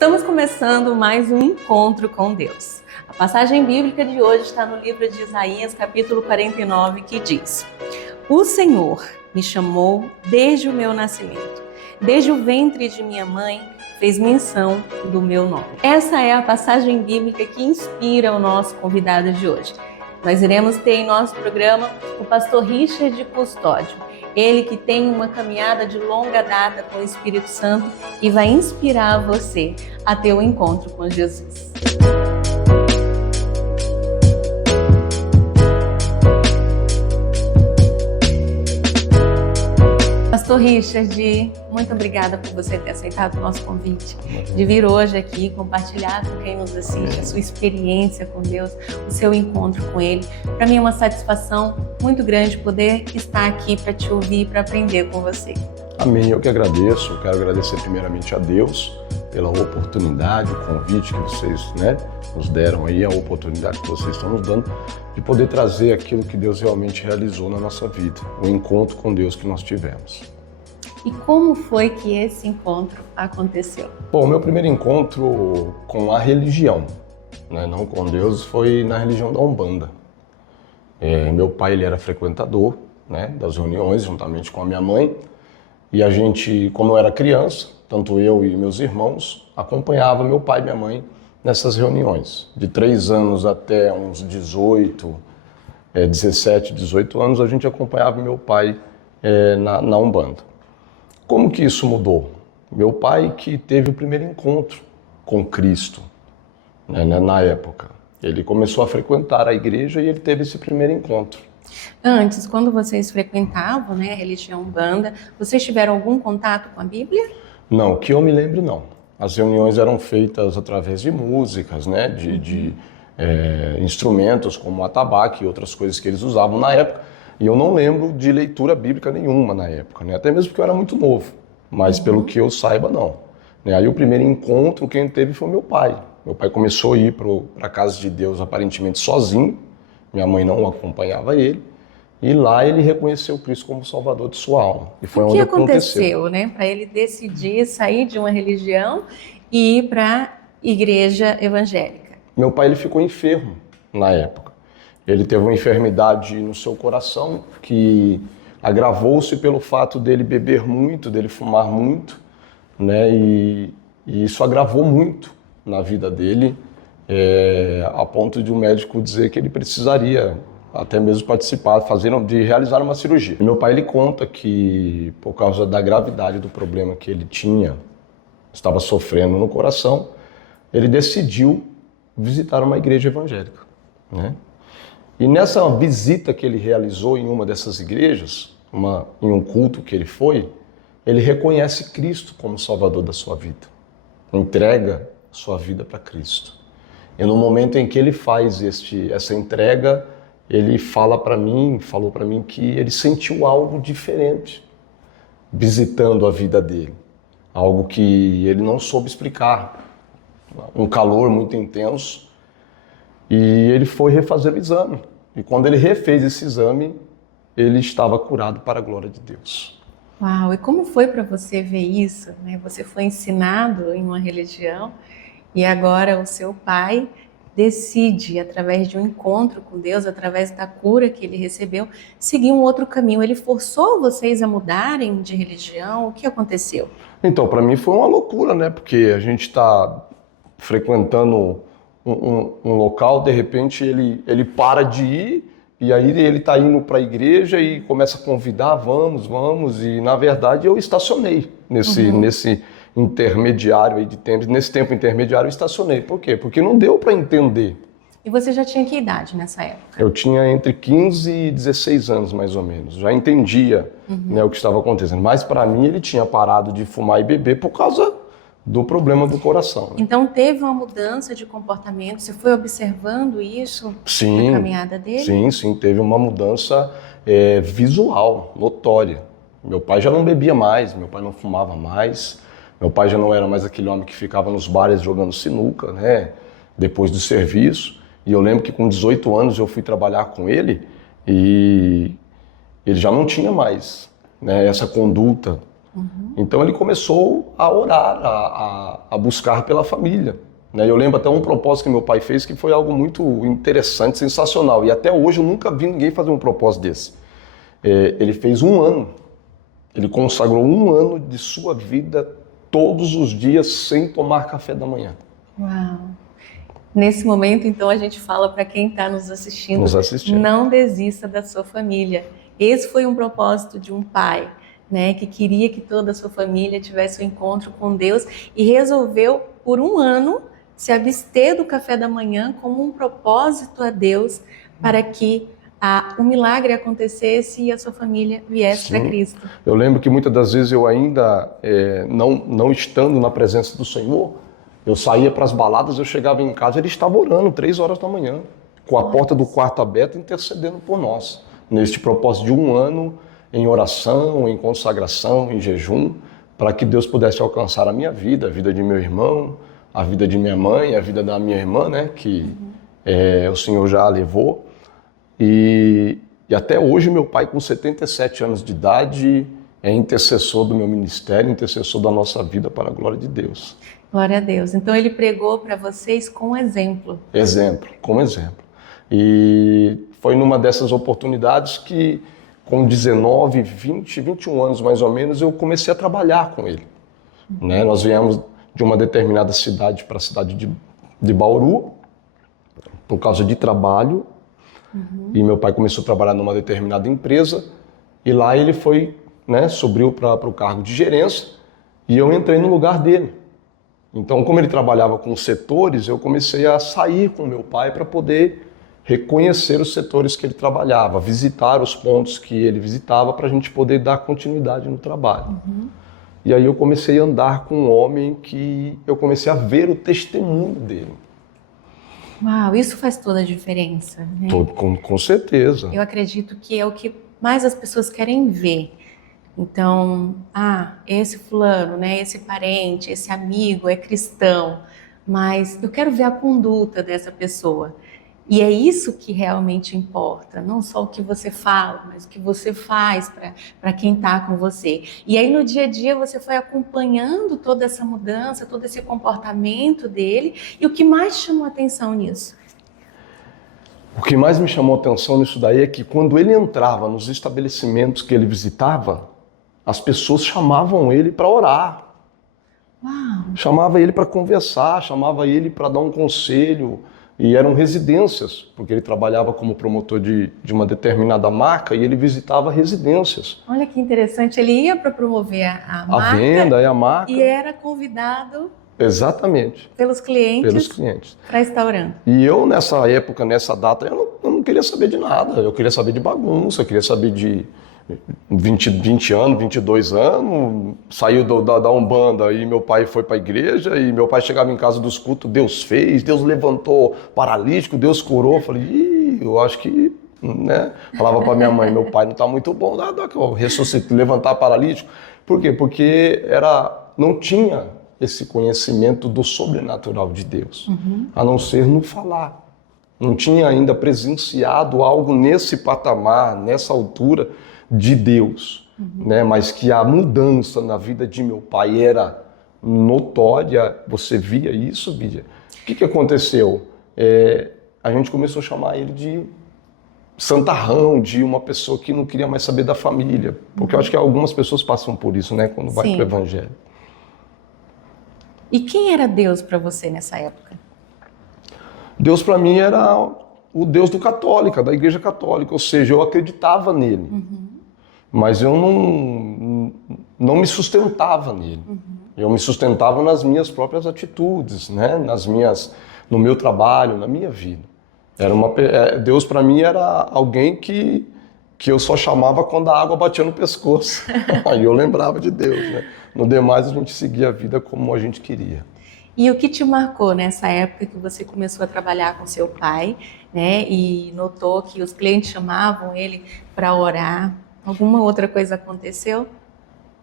Estamos começando mais um encontro com Deus. A passagem bíblica de hoje está no livro de Isaías, capítulo 49, que diz: O Senhor me chamou desde o meu nascimento, desde o ventre de minha mãe fez menção do meu nome. Essa é a passagem bíblica que inspira o nosso convidado de hoje. Nós iremos ter em nosso programa o pastor Richard Custódio, ele que tem uma caminhada de longa data com o Espírito Santo e vai inspirar você a ter um encontro com Jesus. Pastor Richard, muito obrigada por você ter aceitado o nosso convite, de vir hoje aqui compartilhar com quem nos assiste a sua experiência com Deus, o seu encontro com Ele. Para mim é uma satisfação muito grande poder estar aqui para te ouvir e para aprender com você. Amém, eu que agradeço. Eu quero agradecer primeiramente a Deus pela oportunidade, o convite que vocês nos deram aí, a oportunidade que vocês estão nos dando de poder trazer aquilo que Deus realmente realizou na nossa vida, o encontro com Deus que nós tivemos. E como foi que esse encontro aconteceu? Bom, o meu primeiro encontro com a religião, não com Deus, foi na religião da Umbanda. Meu pai ele era frequentador das reuniões juntamente com a minha mãe, e a gente, como eu era criança, tanto eu e meus irmãos, acompanhava meu pai e minha mãe nessas reuniões. De 3 anos até uns 17, 18 anos, a gente acompanhava meu pai na Umbanda. Como que isso mudou? Meu pai que teve o primeiro encontro com Cristo, na época. Ele começou a frequentar a igreja e ele teve esse primeiro encontro. Antes, quando vocês frequentavam a religião Umbanda, vocês tiveram algum contato com a Bíblia? Não, que eu me lembro não. As reuniões eram feitas através de músicas, de instrumentos como atabaque e outras coisas que eles usavam na época. E eu não lembro de leitura bíblica nenhuma na época, até mesmo porque eu era muito novo. Mas pelo que eu saiba, não. Aí o primeiro encontro quem teve foi meu pai. Meu pai começou a ir para a casa de Deus aparentemente sozinho. Minha mãe não acompanhava ele. E lá ele reconheceu Cristo como Salvador de sua alma. E foi onde aconteceu, para ele decidir sair de uma religião e ir para a igreja evangélica? Meu pai ele ficou enfermo na época. Ele teve uma enfermidade no seu coração que agravou-se pelo fato dele beber muito, dele fumar muito, e isso agravou muito na vida dele, a ponto de um médico dizer que ele precisaria até mesmo participar, de realizar uma cirurgia. E meu pai ele conta que por causa da gravidade do problema que ele estava sofrendo no coração, ele decidiu visitar uma igreja evangélica, E nessa visita que ele realizou em uma dessas igrejas, em um culto que ele foi, ele reconhece Cristo como Salvador da sua vida, entrega sua vida para Cristo. E no momento em que ele faz essa entrega, ele falou para mim que ele sentiu algo diferente visitando a vida dele, algo que ele não soube explicar, um calor muito intenso, e ele foi refazer o exame. E quando ele refez esse exame, ele estava curado para a glória de Deus. Uau! E como foi para você ver isso? Você foi ensinado em uma religião e agora o seu pai decide, através de um encontro com Deus, através da cura que ele recebeu, seguir um outro caminho. Ele forçou vocês a mudarem de religião? O que aconteceu? Então, para mim foi uma loucura, porque a gente está frequentando um local, de repente ele para de ir, e aí ele está indo para a igreja e começa a convidar, vamos, e na verdade eu estacionei nesse intermediário aí de tempo, nesse tempo intermediário eu estacionei. Por quê? Porque não deu para entender. E você já tinha que idade nessa época? Eu tinha entre 15 e 16 anos, mais ou menos. Já entendia o que estava acontecendo. Mas para mim ele tinha parado de fumar e beber por causa do problema do coração. Então teve uma mudança de comportamento? Você foi observando isso na caminhada dele? Sim, teve uma mudança visual, notória. Meu pai já não bebia mais, meu pai não fumava mais, meu pai já não era mais aquele homem que ficava nos bares jogando sinuca, depois do serviço. E eu lembro que com 18 anos eu fui trabalhar com ele e ele já não tinha mais essa conduta Então ele começou a orar, a buscar pela família. Né? Eu lembro até um propósito que meu pai fez que foi algo muito interessante, sensacional. E até hoje eu nunca vi ninguém fazer um propósito desse. Ele fez 1 ano. Ele consagrou 1 ano de sua vida todos os dias sem tomar café da manhã. Uau! Nesse momento, então, a gente fala para quem está nos assistindo, não desista da sua família. Esse foi um propósito de um pai, né, que queria que toda a sua família tivesse um encontro com Deus e resolveu, por 1 ano, se abster do café da manhã como um propósito a Deus para que o milagre acontecesse e a sua família viesse para Cristo. Eu lembro que muitas das vezes eu ainda, não estando na presença do Senhor, eu saía para as baladas, eu chegava em casa, ele estava orando 3 horas da manhã, com a porta do quarto aberta, intercedendo por nós. Neste propósito de 1 ano, em oração, em consagração, em jejum, para que Deus pudesse alcançar a minha vida, a vida de meu irmão, a vida de minha mãe, a vida da minha irmã, né, que o Senhor já a levou. E até hoje meu pai, com 77 anos de idade, é intercessor do meu ministério, intercessor da nossa vida para a glória de Deus. Glória a Deus. Então ele pregou para vocês com exemplo. Com exemplo. E foi numa dessas oportunidades que, com 19, 20, 21 anos mais ou menos, eu comecei a trabalhar com ele. Né? Nós viemos de uma determinada cidade para a cidade de Bauru, por causa de trabalho. E meu pai começou a trabalhar numa determinada empresa, e lá ele foi, né, subiu para o cargo de gerência, e eu entrei no lugar dele. Então, como ele trabalhava com setores, eu comecei a sair com meu pai para poder reconhecer os setores que ele trabalhava, visitar os pontos que ele visitava para a gente poder dar continuidade no trabalho. E aí eu comecei a andar com um homem que eu comecei a ver o testemunho dele. Uau, isso faz toda a diferença, né? Com certeza. Eu acredito que é o que mais as pessoas querem ver. Então, esse fulano, né, esse parente, esse amigo é cristão, mas eu quero ver a conduta dessa pessoa. E é isso que realmente importa, não só o que você fala, mas o que você faz para quem está com você. E aí no dia a dia você foi acompanhando toda essa mudança, todo esse comportamento dele, e o que mais chamou a atenção nisso? O que mais me chamou a atenção nisso daí é que quando ele entrava nos estabelecimentos que ele visitava, as pessoas chamavam ele para orar. Uau. Chamava ele para conversar, chamava ele para dar um conselho. E eram residências, porque ele trabalhava como promotor de uma determinada marca e ele visitava residências. Olha que interessante, ele ia para promover a marca. A venda e a marca. E era convidado. Exatamente. Pelos clientes. Pelos clientes. Para estar orando. E eu, nessa época, nessa data, eu não queria saber de nada. Eu queria saber de bagunça, eu queria saber de 20 anos, 22 anos, saiu da Umbanda e meu pai foi para a igreja e meu pai chegava em casa dos cultos, Deus fez, Deus levantou paralítico, Deus curou. Eu falei, eu acho que, né? Falava para minha mãe, meu pai não está muito bom, nada que eu ressuscito, levantar paralítico. Por quê? Porque não tinha esse conhecimento do sobrenatural de Deus, a não ser no falar. Não tinha ainda presenciado algo nesse patamar, nessa altura, de Deus, né? Mas que a mudança na vida de meu pai era notória, você via isso, via. O que aconteceu? A gente começou a chamar ele de santarrão, de uma pessoa que não queria mais saber da família, porque eu acho que algumas pessoas passam por isso, né, quando vai para o evangelho. E quem era Deus para você nessa época? Deus para mim era o Deus do católico, da igreja católica, ou seja, eu acreditava nele. Mas eu não me sustentava nele. Eu me sustentava nas minhas próprias atitudes, né? No meu trabalho, na minha vida. Deus para mim era alguém que eu só chamava quando a água batia no pescoço. Aí eu lembrava de Deus, né? No demais a gente seguia a vida como a gente queria. E o que te marcou nessa época que você começou a trabalhar com seu pai, né? E notou que os clientes chamavam ele para orar? Alguma outra coisa aconteceu?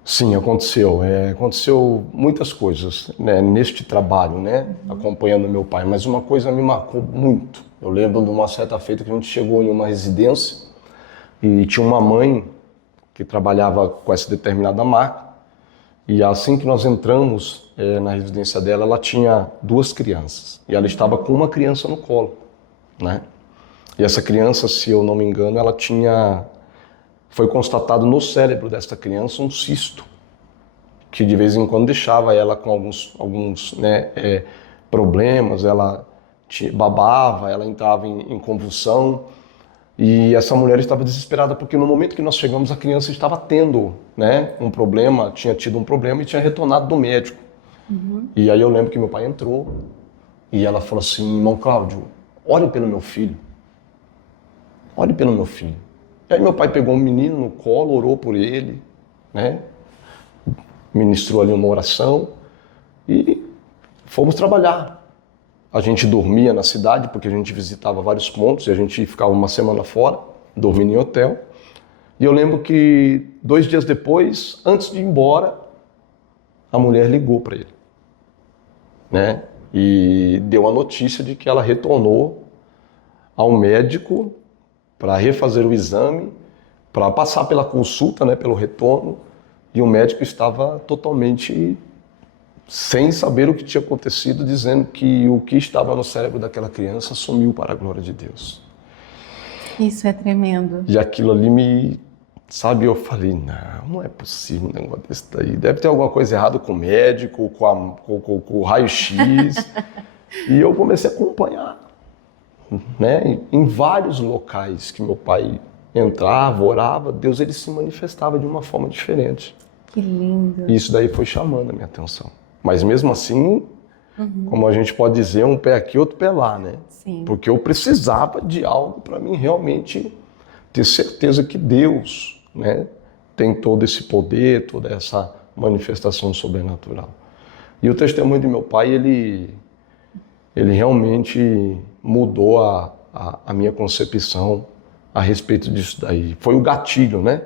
Sim, aconteceu. Aconteceu muitas coisas, né, neste trabalho, né, acompanhando meu pai. Mas uma coisa me marcou muito. Eu lembro de uma certa feita que a gente chegou em uma residência e tinha uma mãe que trabalhava com essa determinada marca E assim que nós entramos na residência dela, ela tinha 2 crianças. E ela estava com uma criança no colo, né? E essa criança, se eu não me engano, foi constatado no cérebro desta criança um cisto, que de vez em quando deixava ela com alguns problemas, ela babava, ela entrava em convulsão. E essa mulher estava desesperada porque no momento que nós chegamos a criança estava tendo, né, um problema, tinha tido um problema e tinha retornado do médico. E aí eu lembro que meu pai entrou e ela falou assim: irmão Cláudio, ore pelo meu filho. Ore pelo meu filho. E aí meu pai pegou um menino no colo, orou por ele, né, ministrou ali uma oração e fomos trabalhar. A gente dormia na cidade, porque a gente visitava vários pontos e a gente ficava uma semana fora, dormindo em hotel. E eu lembro que 2 dias depois, antes de ir embora, a mulher ligou para ele, né? E deu a notícia de que ela retornou ao médico para refazer o exame, para passar pela consulta, né, pelo retorno, e o médico estava totalmente sem saber o que tinha acontecido, dizendo que o que estava no cérebro daquela criança sumiu para a glória de Deus. Isso é tremendo. E aquilo ali eu falei, não é possível um negócio desse daí. Deve ter alguma coisa errada com o médico, com o raio-x. E eu comecei a acompanhar, né, em vários locais que meu pai entrava, orava, Deus ele se manifestava de uma forma diferente. Que lindo. E isso daí foi chamando a minha atenção. Mas mesmo assim, como a gente pode dizer, um pé aqui, outro pé lá, né? Sim. Porque eu precisava de algo para mim realmente ter certeza que Deus, né, tem todo esse poder, toda essa manifestação sobrenatural. E o testemunho de meu pai, ele realmente mudou a minha concepção a respeito disso daí. Foi o gatilho, né?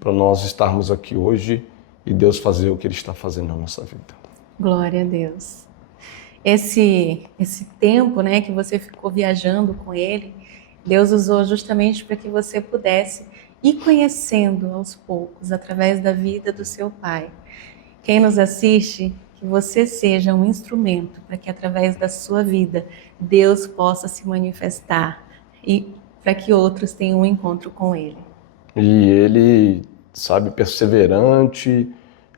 Para nós estarmos aqui hoje e Deus fazer o que Ele está fazendo na nossa vida. Glória a Deus. Esse tempo, né, que você ficou viajando com Ele, Deus usou justamente para que você pudesse ir conhecendo aos poucos, através da vida do seu pai. Quem nos assiste, que você seja um instrumento para que através da sua vida Deus possa se manifestar e para que outros tenham um encontro com Ele. E Ele, perseverante.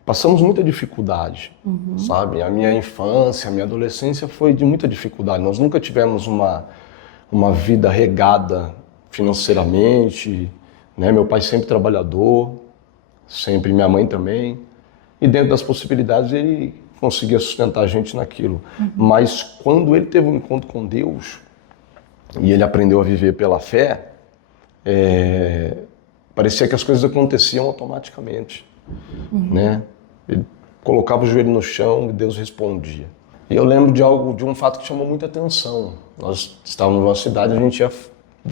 Passamos muita dificuldade, sabe? A minha infância, a minha adolescência foi de muita dificuldade. Nós nunca tivemos uma vida regada financeiramente, né? Meu pai sempre trabalhador, sempre minha mãe também. E dentro das possibilidades ele conseguia sustentar a gente naquilo. Mas quando ele teve um encontro com Deus e ele aprendeu a viver pela fé, parecia que as coisas aconteciam automaticamente, né? Ele colocava o joelho no chão e Deus respondia. E eu lembro de um fato que chamou muita atenção. Nós estávamos numa cidade, a gente ia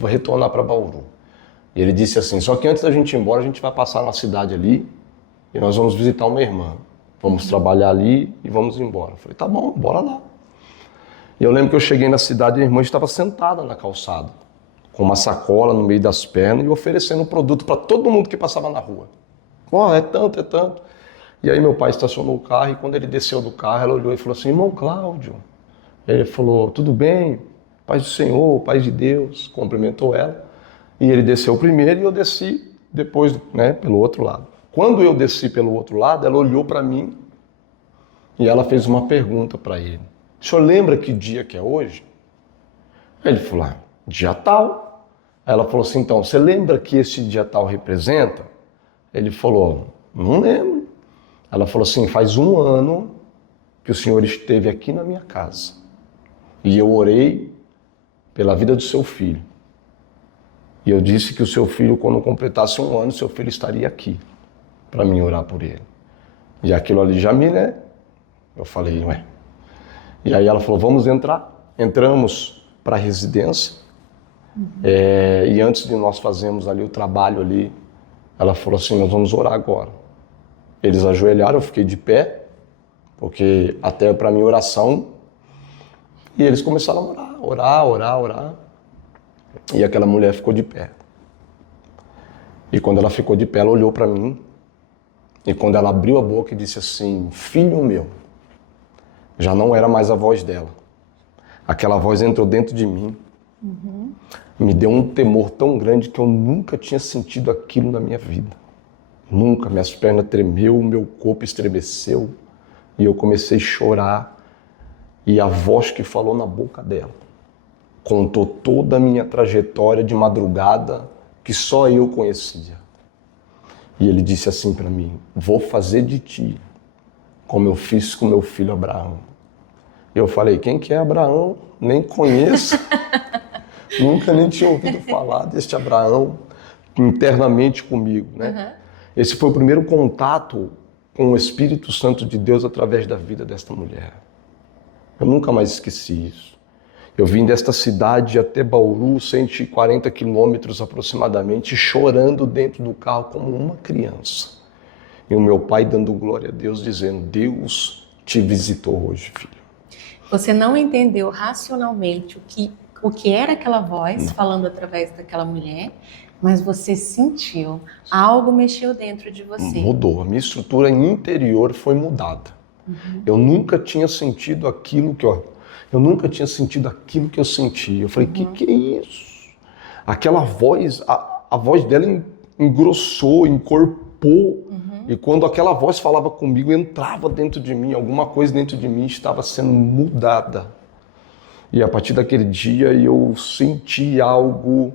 retornar para Bauru. E ele disse assim: só que antes da gente ir embora, a gente vai passar na cidade ali e nós vamos visitar uma irmã. Vamos trabalhar ali e vamos embora. Eu falei, tá bom, bora lá. E eu lembro que eu cheguei na cidade e a irmã estava sentada na calçada, com uma sacola no meio das pernas e oferecendo um produto para todo mundo que passava na rua. É tanto, é tanto. E aí meu pai estacionou o carro e quando ele desceu do carro, ela olhou e falou assim: irmão Cláudio. Ele falou: tudo bem, paz do Senhor, paz de Deus. Cumprimentou ela. E ele desceu primeiro e eu desci depois, né, pelo outro lado. Quando eu desci pelo outro lado, ela olhou para mim e ela fez uma pergunta para ele: o senhor lembra que dia que é hoje? Aí ele falou: dia tal. Aí ela falou assim: então, você lembra que esse dia tal representa? Ele falou: não lembro. Ela falou assim: faz 1 ano que o senhor esteve aqui na minha casa e eu orei pela vida do seu filho. E eu disse que o seu filho, quando completasse 1 ano, seu filho estaria aqui para mim orar por ele. E aquilo ali já né? Eu falei, ué. E aí ela falou: vamos entrar. Entramos para a residência. E antes de nós fazermos ali o trabalho ali, ela falou assim: nós vamos orar agora. Eles ajoelharam, eu fiquei de pé, porque até para mim oração. E eles começaram a orar. E aquela mulher ficou de pé. E quando ela ficou de pé, ela olhou para mim E quando ela abriu a boca e disse assim, filho meu, já não era mais a voz dela. Aquela voz entrou dentro de mim, me deu um temor tão grande que eu nunca tinha sentido aquilo na minha vida. Nunca, minhas pernas tremeu, meu corpo estremeceu e eu comecei a chorar. E a voz que falou na boca dela contou toda a minha trajetória de madrugada que só eu conhecia. E ele disse assim para mim, vou fazer de ti como eu fiz com meu filho Abraão. Eu falei, quem que é Abraão? Nem conheço. Nunca nem tinha ouvido falar deste Abraão internamente comigo, né? Esse foi o primeiro contato com o Espírito Santo de Deus através da vida desta mulher. Eu nunca mais esqueci isso. Eu vim desta cidade até Bauru, 140 quilômetros aproximadamente, chorando dentro do carro como uma criança. E o meu pai dando glória a Deus, dizendo, Deus te visitou hoje, filho. Você não entendeu racionalmente o que era aquela voz falando através daquela mulher, mas você sentiu, algo mexeu dentro de você. Mudou, a minha estrutura interior foi mudada. Eu nunca tinha sentido aquilo que eu nunca tinha sentido aquilo que eu senti. Eu falei, que é isso? Aquela voz, a voz dela engrossou, encorpou. E quando aquela voz falava comigo, entrava dentro de mim, alguma coisa dentro de mim estava sendo mudada. E a partir daquele dia eu senti algo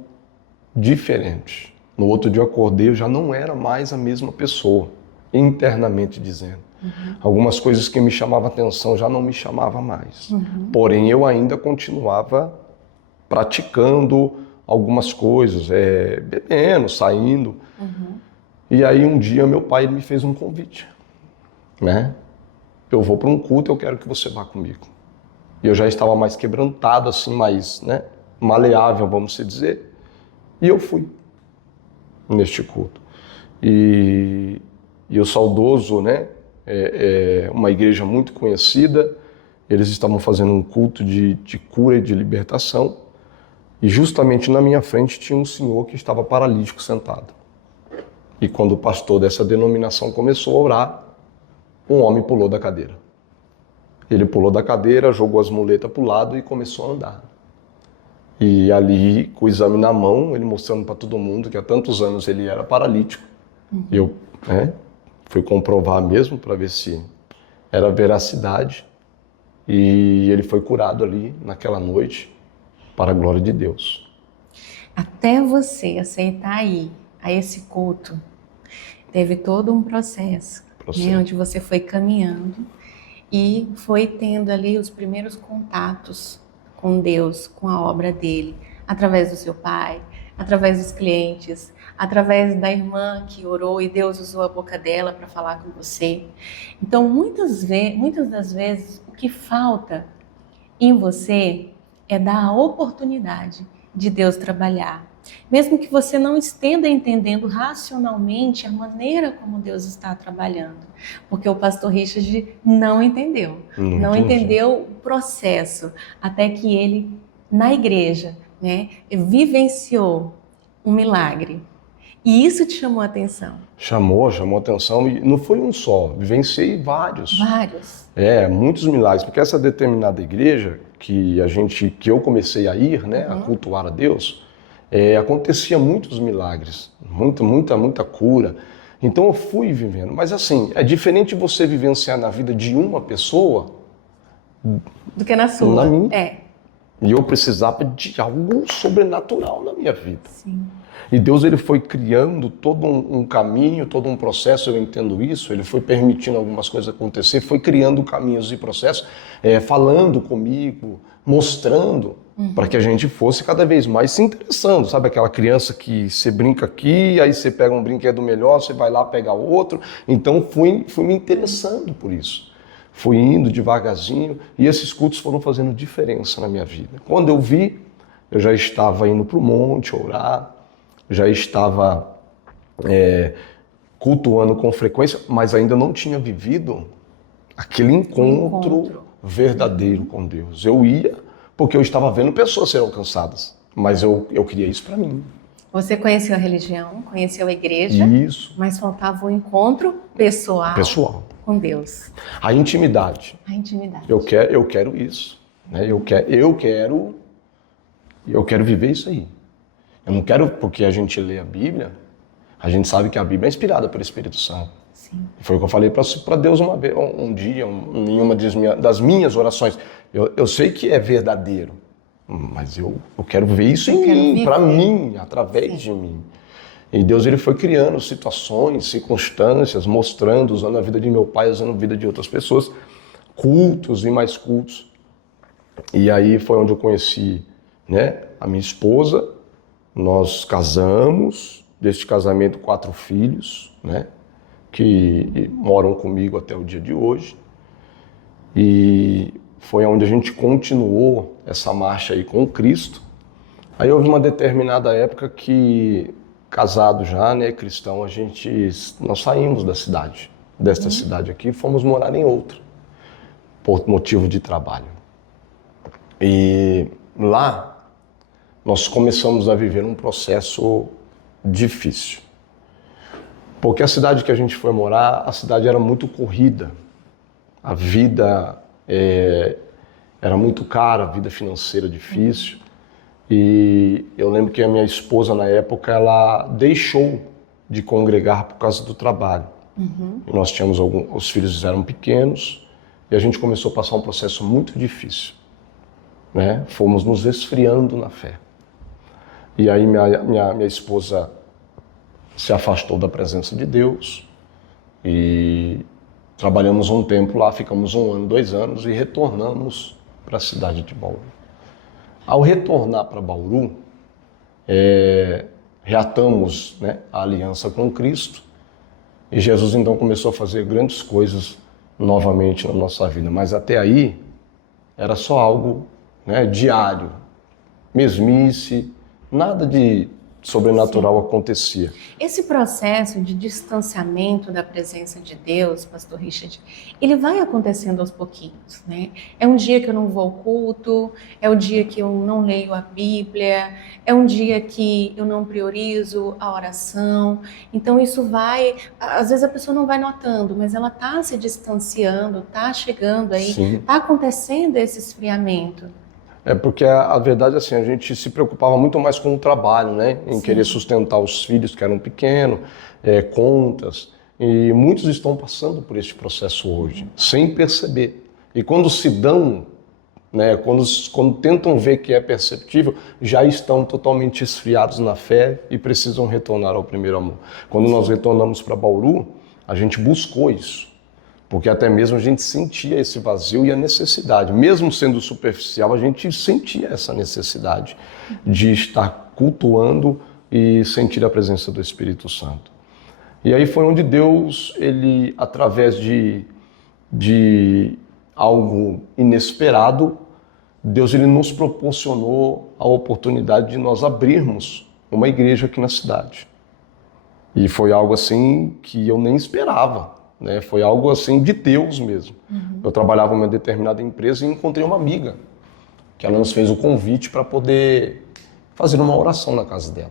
diferente. No outro dia eu acordei, eu já não era mais a mesma pessoa, internamente dizendo. Algumas coisas que me chamavam atenção já não me chamavam mais. Porém, eu ainda continuava praticando algumas coisas, bebendo, saindo. E aí um dia meu pai me fez um convite, né? Eu vou para um culto, eu quero que você vá comigo. E eu já estava mais quebrantado, assim, mais, né, maleável, vamos dizer. E eu fui neste culto. E o saudoso, né, uma igreja muito conhecida, eles estavam fazendo um culto de cura e de libertação. E justamente na minha frente tinha um senhor que estava paralítico sentado. E quando o pastor dessa denominação começou a orar, um homem pulou da cadeira. Ele pulou da cadeira, jogou as muletas para o lado e começou a andar. E ali, com o exame na mão, ele mostrando para todo mundo que há tantos anos ele era paralítico. Eu fui comprovar mesmo para ver se era veracidade. E ele foi curado ali naquela noite, para a glória de Deus. Até você aceitar ir a esse culto, teve todo um processo. Né, onde você foi caminhando e foi tendo ali os primeiros contatos com Deus, com a obra dele, através do seu pai, através dos clientes, através da irmã que orou e Deus usou a boca dela para falar com você. Então, muitas das vezes, o que falta em você é dar a oportunidade de Deus trabalhar. Mesmo que você não esteja entendendo racionalmente a maneira como Deus está trabalhando. Porque o pastor Richard não entendeu. Não entendeu o processo. Até que ele, na igreja, né, vivenciou um milagre. E isso te chamou a atenção? Chamou atenção. E não foi um só. Vivenciei vários. Vários. Muitos milagres. Porque essa determinada igreja que eu comecei a ir, né, a cultuar a Deus, acontecia muitos milagres, muita cura. Então eu fui vivendo. Mas assim, é diferente você vivenciar na vida de uma pessoa do que na sua. Na minha. E eu precisava de algo sobrenatural na minha vida. Sim. E Deus, ele foi criando todo um caminho, todo um processo, eu entendo isso, ele foi permitindo algumas coisas acontecer, foi criando caminhos e processos, falando comigo, mostrando, para que a gente fosse cada vez mais se interessando. Sabe aquela criança que você brinca aqui, aí você pega um brinquedo melhor, você vai lá pegar outro. Então fui me interessando por isso. Fui indo devagarzinho e esses cultos foram fazendo diferença na minha vida. Quando eu vi, eu já estava indo para o monte orar, já estava cultuando com frequência, mas ainda não tinha vivido aquele encontro verdadeiro com Deus. Eu ia porque eu estava vendo pessoas serem alcançadas, mas eu queria isso para mim. Você conheceu a religião, conheceu a igreja, Isso. mas faltava um encontro pessoal com Deus. A intimidade. A intimidade. Eu quero isso, né? Eu quero viver isso aí. Eu não quero porque a gente lê a Bíblia, a gente sabe que a Bíblia é inspirada pelo Espírito Santo. Sim. Foi o que eu falei para Deus uma vez, um dia, em uma das minhas orações. Eu sei que é verdadeiro, mas eu quero ver isso em mim, para mim, através de mim. E Deus ele foi criando situações, circunstâncias, mostrando, usando a vida de meu pai, usando a vida de outras pessoas, cultos e mais cultos. E aí foi onde eu conheci, né, a minha esposa. Nós casamos, deste casamento 4 filhos, né, que moram comigo até o dia de hoje. E foi onde a gente continuou essa marcha aí com Cristo. Aí houve uma determinada época que, casado já, né, cristão, nós saímos da cidade, desta cidade aqui, e fomos morar em outra, por motivo de trabalho. E lá nós começamos a viver um processo difícil. Porque a cidade que a gente foi morar, a cidade era muito corrida. A vida era muito cara, a vida financeira difícil. E eu lembro que a minha esposa, na época, ela deixou de congregar por causa do trabalho. E nós tínhamos os filhos eram pequenos e a gente começou a passar um processo muito difícil, né? Fomos nos esfriando na fé. E aí minha esposa se afastou da presença de Deus e trabalhamos um tempo lá, ficamos 1 ano, 2 anos e retornamos para a cidade de Bauru. Ao retornar para Bauru, reatamos, né, a aliança com Cristo e Jesus então começou a fazer grandes coisas novamente na nossa vida. Mas até aí era só algo, né, diário, mesmice, nada de sobrenatural acontecia. Esse processo de distanciamento da presença de Deus, pastor Richard, ele vai acontecendo aos pouquinhos, né? É um dia que eu não vou ao culto, é o dia que eu não leio a Bíblia, é um dia que eu não priorizo a oração. Então isso vai, às vezes a pessoa não vai notando, mas ela está se distanciando, está chegando aí, está acontecendo esse esfriamento. É porque a verdade, assim, a gente se preocupava muito mais com o trabalho, né? Em querer sustentar os filhos que eram pequenos, contas. E muitos estão passando por este processo hoje, sem perceber. E quando se dão, né? Quando tentam ver que é perceptível, já estão totalmente esfriados na fé e precisam retornar ao primeiro amor. Quando nós retornamos para Bauru, a gente buscou isso. Porque até mesmo a gente sentia esse vazio e a necessidade. Mesmo sendo superficial, a gente sentia essa necessidade de estar cultuando e sentir a presença do Espírito Santo. E aí foi onde Deus, ele, através de algo inesperado, Deus ele nos proporcionou a oportunidade de nós abrirmos uma igreja aqui na cidade. E foi algo assim que eu nem esperava. Né? Foi algo assim de Deus mesmo. Eu trabalhava em uma determinada empresa e encontrei uma amiga que ela nos fez o convite para poder fazer uma oração na casa dela.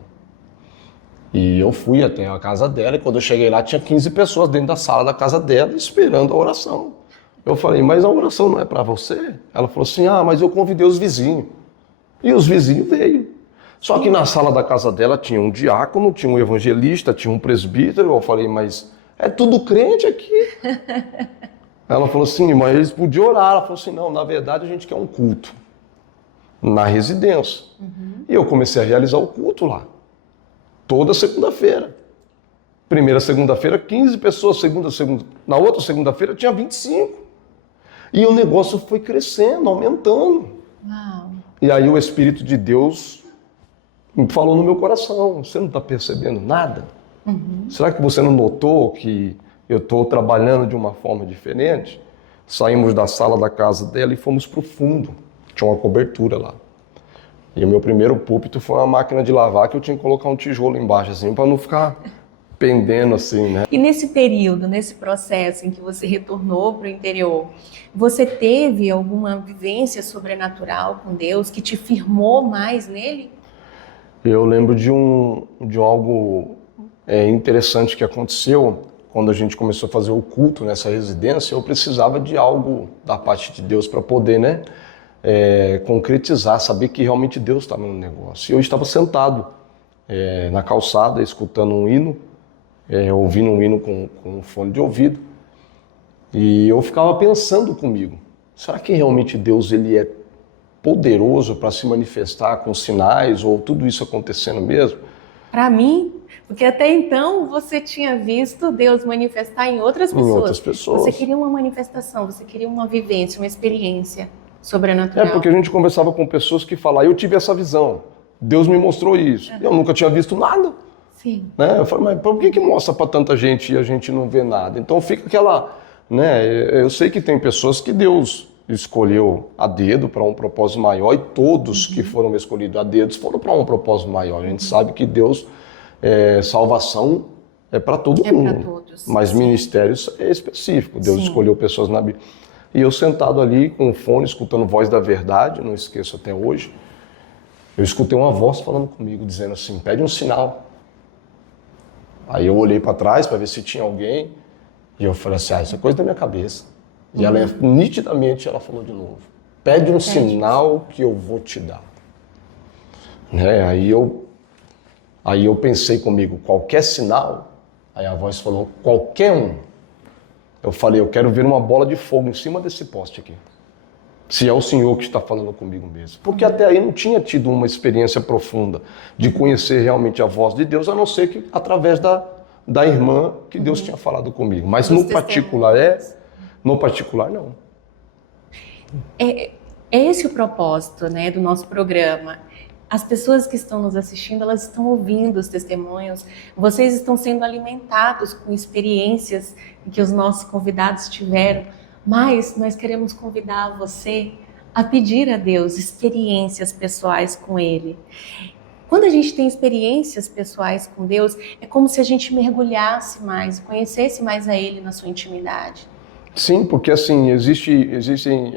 E eu fui até a casa dela e quando eu cheguei lá tinha 15 pessoas dentro da sala da casa dela esperando a oração. Eu falei, mas a oração não é para você? Ela falou assim, mas eu convidei os vizinhos. E os vizinhos veio. Só que na sala da casa dela tinha um diácono, tinha um evangelista, tinha um presbítero. Eu falei, mas é tudo crente aqui. Ela falou assim, mas eles podiam orar. Ela falou assim, não, na verdade a gente quer um culto na residência. E eu comecei a realizar o culto lá, toda segunda-feira. Primeira segunda-feira, 15 pessoas, na outra segunda-feira tinha 25. E o negócio foi crescendo, aumentando. Uau. E aí o Espírito de Deus falou no meu coração, você não está percebendo nada? Será que você não notou que eu estou trabalhando de uma forma diferente? Saímos da sala da casa dela e fomos para o fundo. Tinha uma cobertura lá. E o meu primeiro púlpito foi uma máquina de lavar que eu tinha que colocar um tijolo embaixo, assim, para não ficar pendendo assim, né? E nesse período, nesse processo em que você retornou para o interior, você teve alguma vivência sobrenatural com Deus que te firmou mais nele? Eu lembro de algo interessante que aconteceu quando a gente começou a fazer o culto nessa residência. Eu precisava de algo da parte de Deus para poder, né, concretizar, saber que realmente Deus estava no negócio. E eu estava sentado na calçada, escutando um hino, ouvindo um hino com um fone de ouvido, e eu ficava pensando comigo, será que realmente Deus ele é poderoso para se manifestar com sinais ou tudo isso acontecendo mesmo? Para mim, porque até então você tinha visto Deus manifestar em outras pessoas. Em outras pessoas. Você queria uma manifestação, você queria uma vivência, uma experiência sobrenatural. Porque a gente conversava com pessoas que falavam, eu tive essa visão, Deus me mostrou isso. Eu nunca tinha visto nada. Sim. Né? Eu falei, mas por que mostra para tanta gente e a gente não vê nada? Então fica aquela... Né? Eu sei que tem pessoas que Deus escolheu a dedo para um propósito maior, e todos que foram escolhidos a dedos foram para um propósito maior. A gente sabe que Deus, salvação é para todo mundo, para todos, mas ministérios é específico. Deus escolheu pessoas na Bíblia. E eu sentado ali com o fone, escutando Voz da Verdade, não esqueço até hoje, eu escutei uma voz falando comigo, dizendo assim, pede um sinal. Aí eu olhei para trás para ver se tinha alguém, e eu falei assim, isso é coisa da minha cabeça. E ela, nitidamente, ela falou de novo, pede um sinal que eu vou te dar. Né? Aí eu pensei comigo, qualquer sinal? Aí a voz falou, qualquer um. Eu falei, eu quero ver uma bola de fogo em cima desse poste aqui. Se é o Senhor que está falando comigo mesmo. Porque até aí não tinha tido uma experiência profunda de conhecer realmente a voz de Deus, a não ser que através da irmã que Deus tinha falado comigo. Mas no particular, não. É esse o propósito, né, do nosso programa. As pessoas que estão nos assistindo, elas estão ouvindo os testemunhos, vocês estão sendo alimentados com experiências que os nossos convidados tiveram, mas nós queremos convidar você a pedir a Deus experiências pessoais com Ele. Quando a gente tem experiências pessoais com Deus, é como se a gente mergulhasse mais, conhecesse mais a Ele na sua intimidade. Sim, porque assim, existem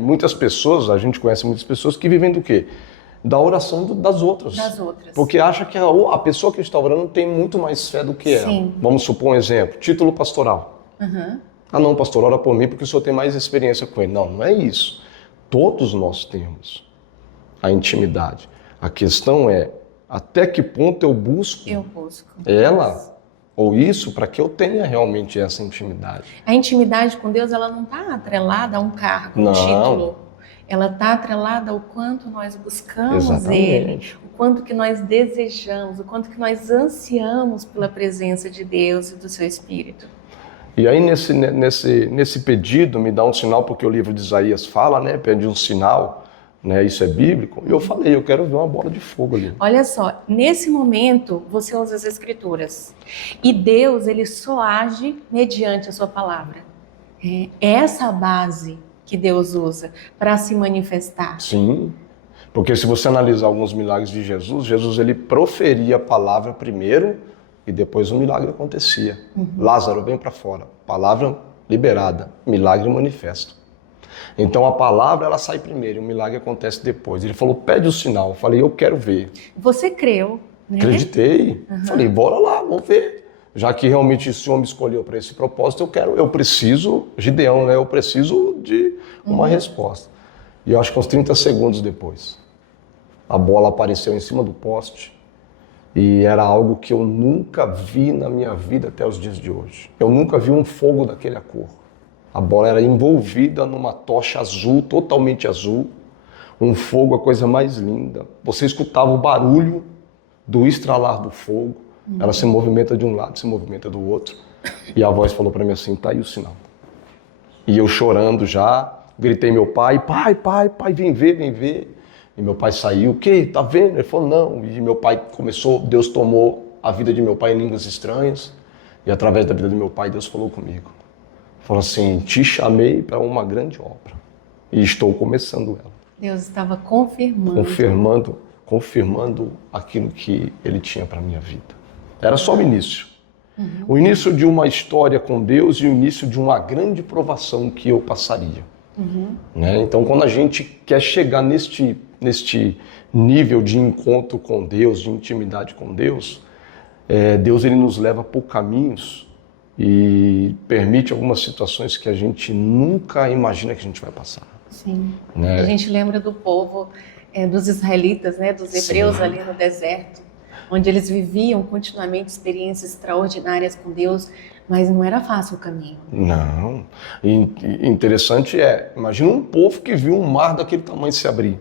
muitas pessoas, a gente conhece muitas pessoas que vivem do quê? Da oração das outras. Das outras. Porque acha que a pessoa que está orando tem muito mais fé do que ela. Sim. Vamos supor um exemplo, título pastoral. Ah não, pastor, ora por mim porque o senhor tem mais experiência com ele. Não, não é isso. Todos nós temos a intimidade. A questão é, até que ponto eu busco ela ou isso para que eu tenha realmente essa intimidade. A intimidade com Deus, ela não está atrelada a um cargo, um título. Ela está atrelada ao quanto nós buscamos Ele, o quanto que nós desejamos, o quanto que nós ansiamos pela presença de Deus e do Seu Espírito. E aí nesse pedido, me dá um sinal, porque o livro de Isaías fala, né? Pede um sinal, né? Isso é bíblico. E eu falei, eu quero ver uma bola de fogo ali. Olha só, nesse momento você usa as Escrituras. E Deus, Ele só age mediante a sua palavra. É essa a base que Deus usa para se manifestar. Sim, porque se você analisar alguns milagres de Jesus ele proferia a palavra primeiro e depois o milagre acontecia. Lázaro, vem para fora. Palavra liberada, milagre manifesto. Então a palavra ela sai primeiro e o milagre acontece depois. Ele falou, pede o sinal. Eu falei, eu quero ver. Você creu, né? Acreditei. Falei, bora lá, vamos ver. Já que realmente o Senhor me escolheu para esse propósito, eu preciso, Gideão, né? Eu preciso de uma resposta. E eu acho que uns 30 segundos depois, a bola apareceu em cima do poste e era algo que eu nunca vi na minha vida até os dias de hoje. Eu nunca vi um fogo daquela cor. A bola era envolvida numa tocha azul, totalmente azul, um fogo, a coisa mais linda. Você escutava o barulho do estralar do fogo. Ela se movimenta de um lado, se movimenta do outro. E a voz falou para mim assim, tá aí o sinal. E eu chorando já, gritei meu pai, pai, vem ver. E meu pai saiu, o quê? Tá vendo? Ele falou, não. E meu pai começou, Deus tomou a vida de meu pai em línguas estranhas. E através da vida do meu pai, Deus falou comigo. Falou assim, te chamei para uma grande obra. E estou começando ela. Deus estava confirmando. Confirmando aquilo que Ele tinha para a minha vida. Era só o início. O início de uma história com Deus e o início de uma grande provação que eu passaria. Né? Então, quando a gente quer chegar neste neste nível de encontro com Deus, de intimidade com Deus, Deus ele nos leva por caminhos e permite algumas situações que a gente nunca imagina que a gente vai passar. Sim. Né? A gente lembra do povo, dos israelitas, né, dos hebreus Sim. ali no deserto, onde eles viviam continuamente experiências extraordinárias com Deus, mas não era fácil o caminho. Não. E interessante imagina um povo que viu um mar daquele tamanho se abrir.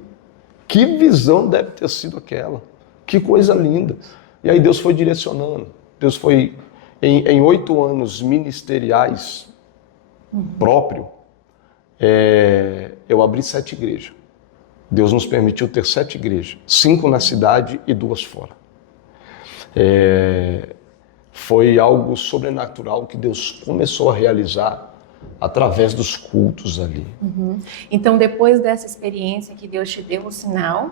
Que visão deve ter sido aquela? Que coisa linda. E aí Deus foi direcionando. Deus foi, em 8 anos ministeriais próprio, eu abri 7 igrejas. Deus nos permitiu ter 7 igrejas. 5 na cidade e 2 fora. Foi algo sobrenatural que Deus começou a realizar através dos cultos ali. Uhum. Então, depois dessa experiência que Deus te deu o sinal,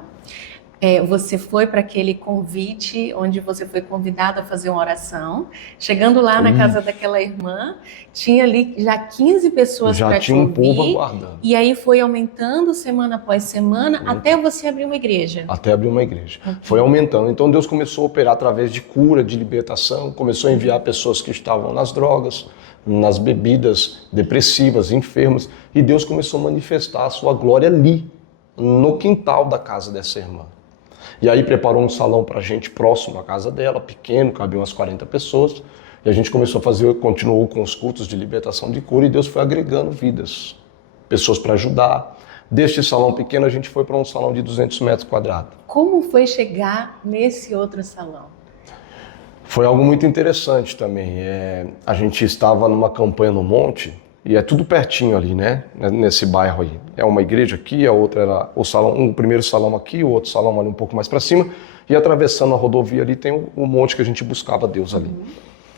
você foi para aquele convite onde você foi convidado a fazer uma oração. Chegando lá na casa daquela irmã, tinha ali já 15 pessoas para te ouvir. Já tinha um povo aguardando. E aí foi aumentando semana após semana até você abrir uma igreja. Até abrir uma igreja. Foi aumentando. Então Deus começou a operar através de cura, de libertação, começou a enviar pessoas que estavam nas drogas, nas bebidas depressivas, enfermas, e Deus começou a manifestar a sua glória ali, no quintal da casa dessa irmã. E aí preparou um salão para a gente próximo à casa dela, pequeno, cabiam umas 40 pessoas, e a gente começou a continuou com os cultos de libertação de cura, e Deus foi agregando vidas, pessoas para ajudar. Deste salão pequeno a gente foi para um salão de 200 metros quadrados. Como foi chegar nesse outro salão? Foi algo muito interessante também. A gente estava numa campanha no monte, e é tudo pertinho ali, né? Nesse bairro aí. É uma igreja aqui, a outra era o salão, o primeiro salão aqui, o outro salão ali um pouco mais para cima, e atravessando a rodovia ali tem o monte que a gente buscava Deus ali.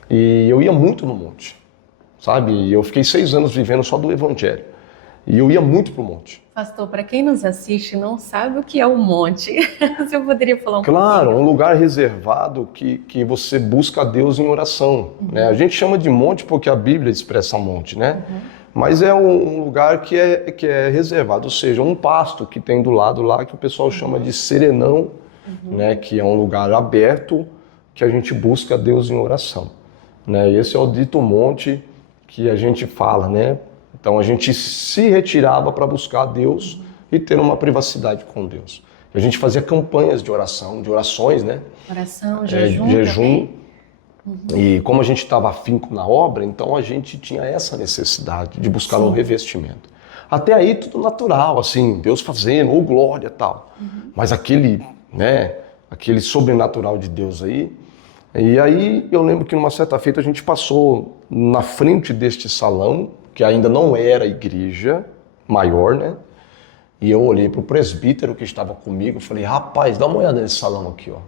E eu ia muito no monte, sabe? E eu fiquei 6 anos vivendo só do evangelho. E eu ia muito pro monte. Pastor, para quem nos assiste não sabe o que é o monte, você poderia falar um pouquinho? Claro, um lugar reservado que você busca a Deus em oração. Né? A gente chama de monte porque a Bíblia expressa monte, né? Mas é um lugar que é reservado, ou seja, um pasto que tem do lado lá que o pessoal chama de serenão, né? Que é um lugar aberto que a gente busca a Deus em oração. Né? Esse é o dito monte que a gente fala, né? Então a gente se retirava para buscar a Deus e ter uma privacidade com Deus. A gente fazia campanhas de oração, de orações, né? Oração, jejum. Jejum. E como a gente estava afinco na obra, então a gente tinha essa necessidade de buscar um revestimento. Até aí tudo natural, assim, Deus fazendo, ou glória e tal. Mas aquele sobrenatural de Deus aí. E aí eu lembro que numa certa feita a gente passou na frente deste salão, que ainda não era igreja maior, né? E eu olhei para o presbítero que estava comigo e falei, rapaz, dá uma olhada nesse salão aqui, ó.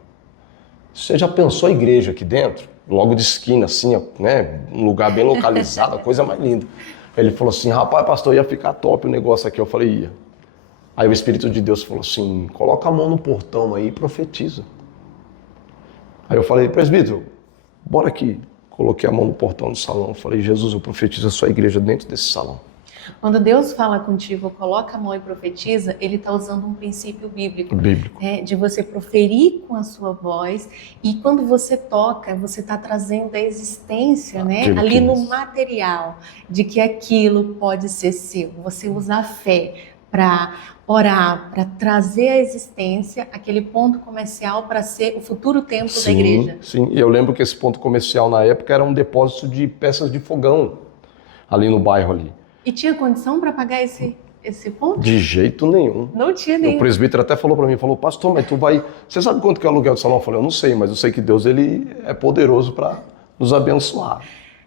Você já pensou a igreja aqui dentro? Logo de esquina, assim, né? Um lugar bem localizado, a coisa mais linda. Ele falou assim, rapaz, pastor, ia ficar top o negócio aqui. Eu falei, ia. Aí o Espírito de Deus falou assim, coloca a mão no portão aí e profetiza. Aí eu falei, presbítero, bora aqui. Coloquei a mão no portão do salão, falei, Jesus, eu profetizo a sua igreja dentro desse salão. Quando Deus fala contigo, coloca a mão e profetiza, Ele está usando um princípio bíblico. De você proferir com a sua voz, e quando você toca, você está trazendo a existência, né? Ali no material, de que aquilo pode ser seu. Você usa a fé para orar, para trazer à existência aquele ponto comercial para ser o futuro templo da igreja. Sim, e eu lembro que esse ponto comercial na época era um depósito de peças de fogão ali no bairro ali. E tinha condição para pagar esse ponto? De jeito nenhum. Não tinha nenhum. O presbítero até falou para mim, falou, pastor, mas tu vai... Você sabe quanto que é o aluguel do salão? Eu falei, eu não sei, mas eu sei que Deus ele é poderoso para nos abençoar.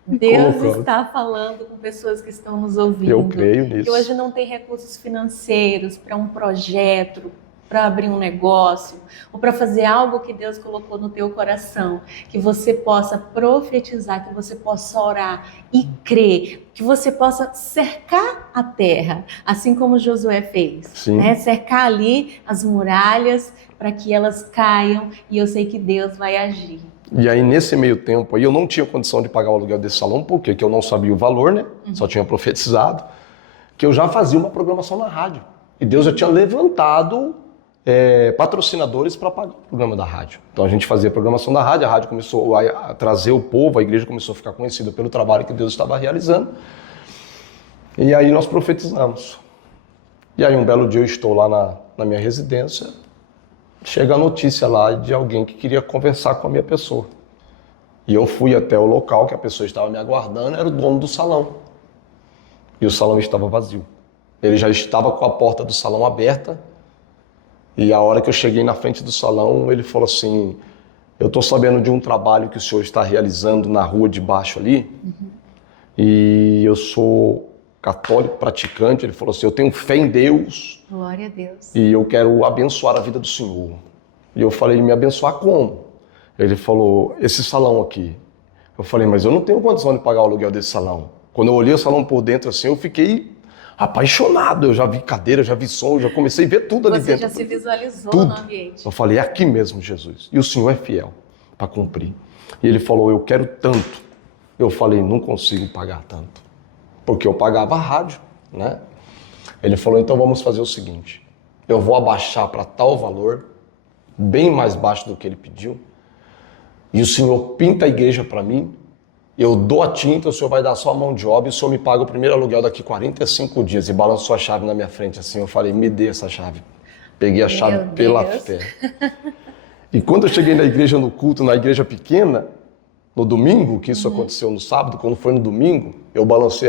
Deus está falando com pessoas que estão nos ouvindo. Eu creio nisso. Que hoje não tem recursos financeiros para um projeto, para abrir um negócio, ou para fazer algo que Deus colocou no teu coração. Que você possa profetizar, que você possa orar e crer, que você possa cercar a terra, assim como Josué fez. Né? Cercar ali as muralhas para que elas caiam, e eu sei que Deus vai agir. E aí, nesse meio tempo, aí eu não tinha condição de pagar o aluguel desse salão, porque eu não sabia o valor, né? Só tinha profetizado, que eu já fazia uma programação na rádio. E Deus já tinha levantado patrocinadores para pagar o programa da rádio. Então a gente fazia a programação da rádio, a rádio começou a trazer o povo, a igreja começou a ficar conhecida pelo trabalho que Deus estava realizando. E aí nós profetizamos. E aí um belo dia eu estou lá na minha residência, chega a notícia lá de alguém que queria conversar com a minha pessoa. E eu fui até o local que a pessoa estava me aguardando, era o dono do salão. E o salão estava vazio. Ele já estava com a porta do salão aberta. E a hora que eu cheguei na frente do salão, ele falou assim, eu estou sabendo de um trabalho que o senhor está realizando na rua de baixo ali. E eu sou católico praticante. Ele falou assim, eu tenho fé em Deus. Glória a Deus. E eu quero abençoar a vida do senhor. E eu falei, me abençoar como? Ele falou, esse salão aqui. Eu falei, mas eu não tenho condição de pagar o aluguel desse salão. Quando eu olhei o salão por dentro assim, eu fiquei apaixonado. Eu já vi cadeira, já vi som, já comecei a ver tudo ali dentro. Você já se visualizou tudo no ambiente. Eu falei, é aqui mesmo, Jesus. E o senhor é fiel para cumprir. E ele falou, eu quero tanto. Eu falei, não consigo pagar tanto. Porque eu pagava a rádio, né? Ele falou, então vamos fazer o seguinte. Eu vou abaixar para tal valor, bem mais baixo do que ele pediu. E o senhor pinta a igreja para mim, eu dou a tinta, o senhor vai dar só a mão de obra e o senhor me paga o primeiro aluguel daqui 45 dias. E balançou a chave na minha frente assim, eu falei, me dê essa chave. Peguei a chave pela fé. E quando eu cheguei na igreja, no culto, na igreja pequena, no domingo, que isso aconteceu no sábado, quando foi no domingo, eu balancei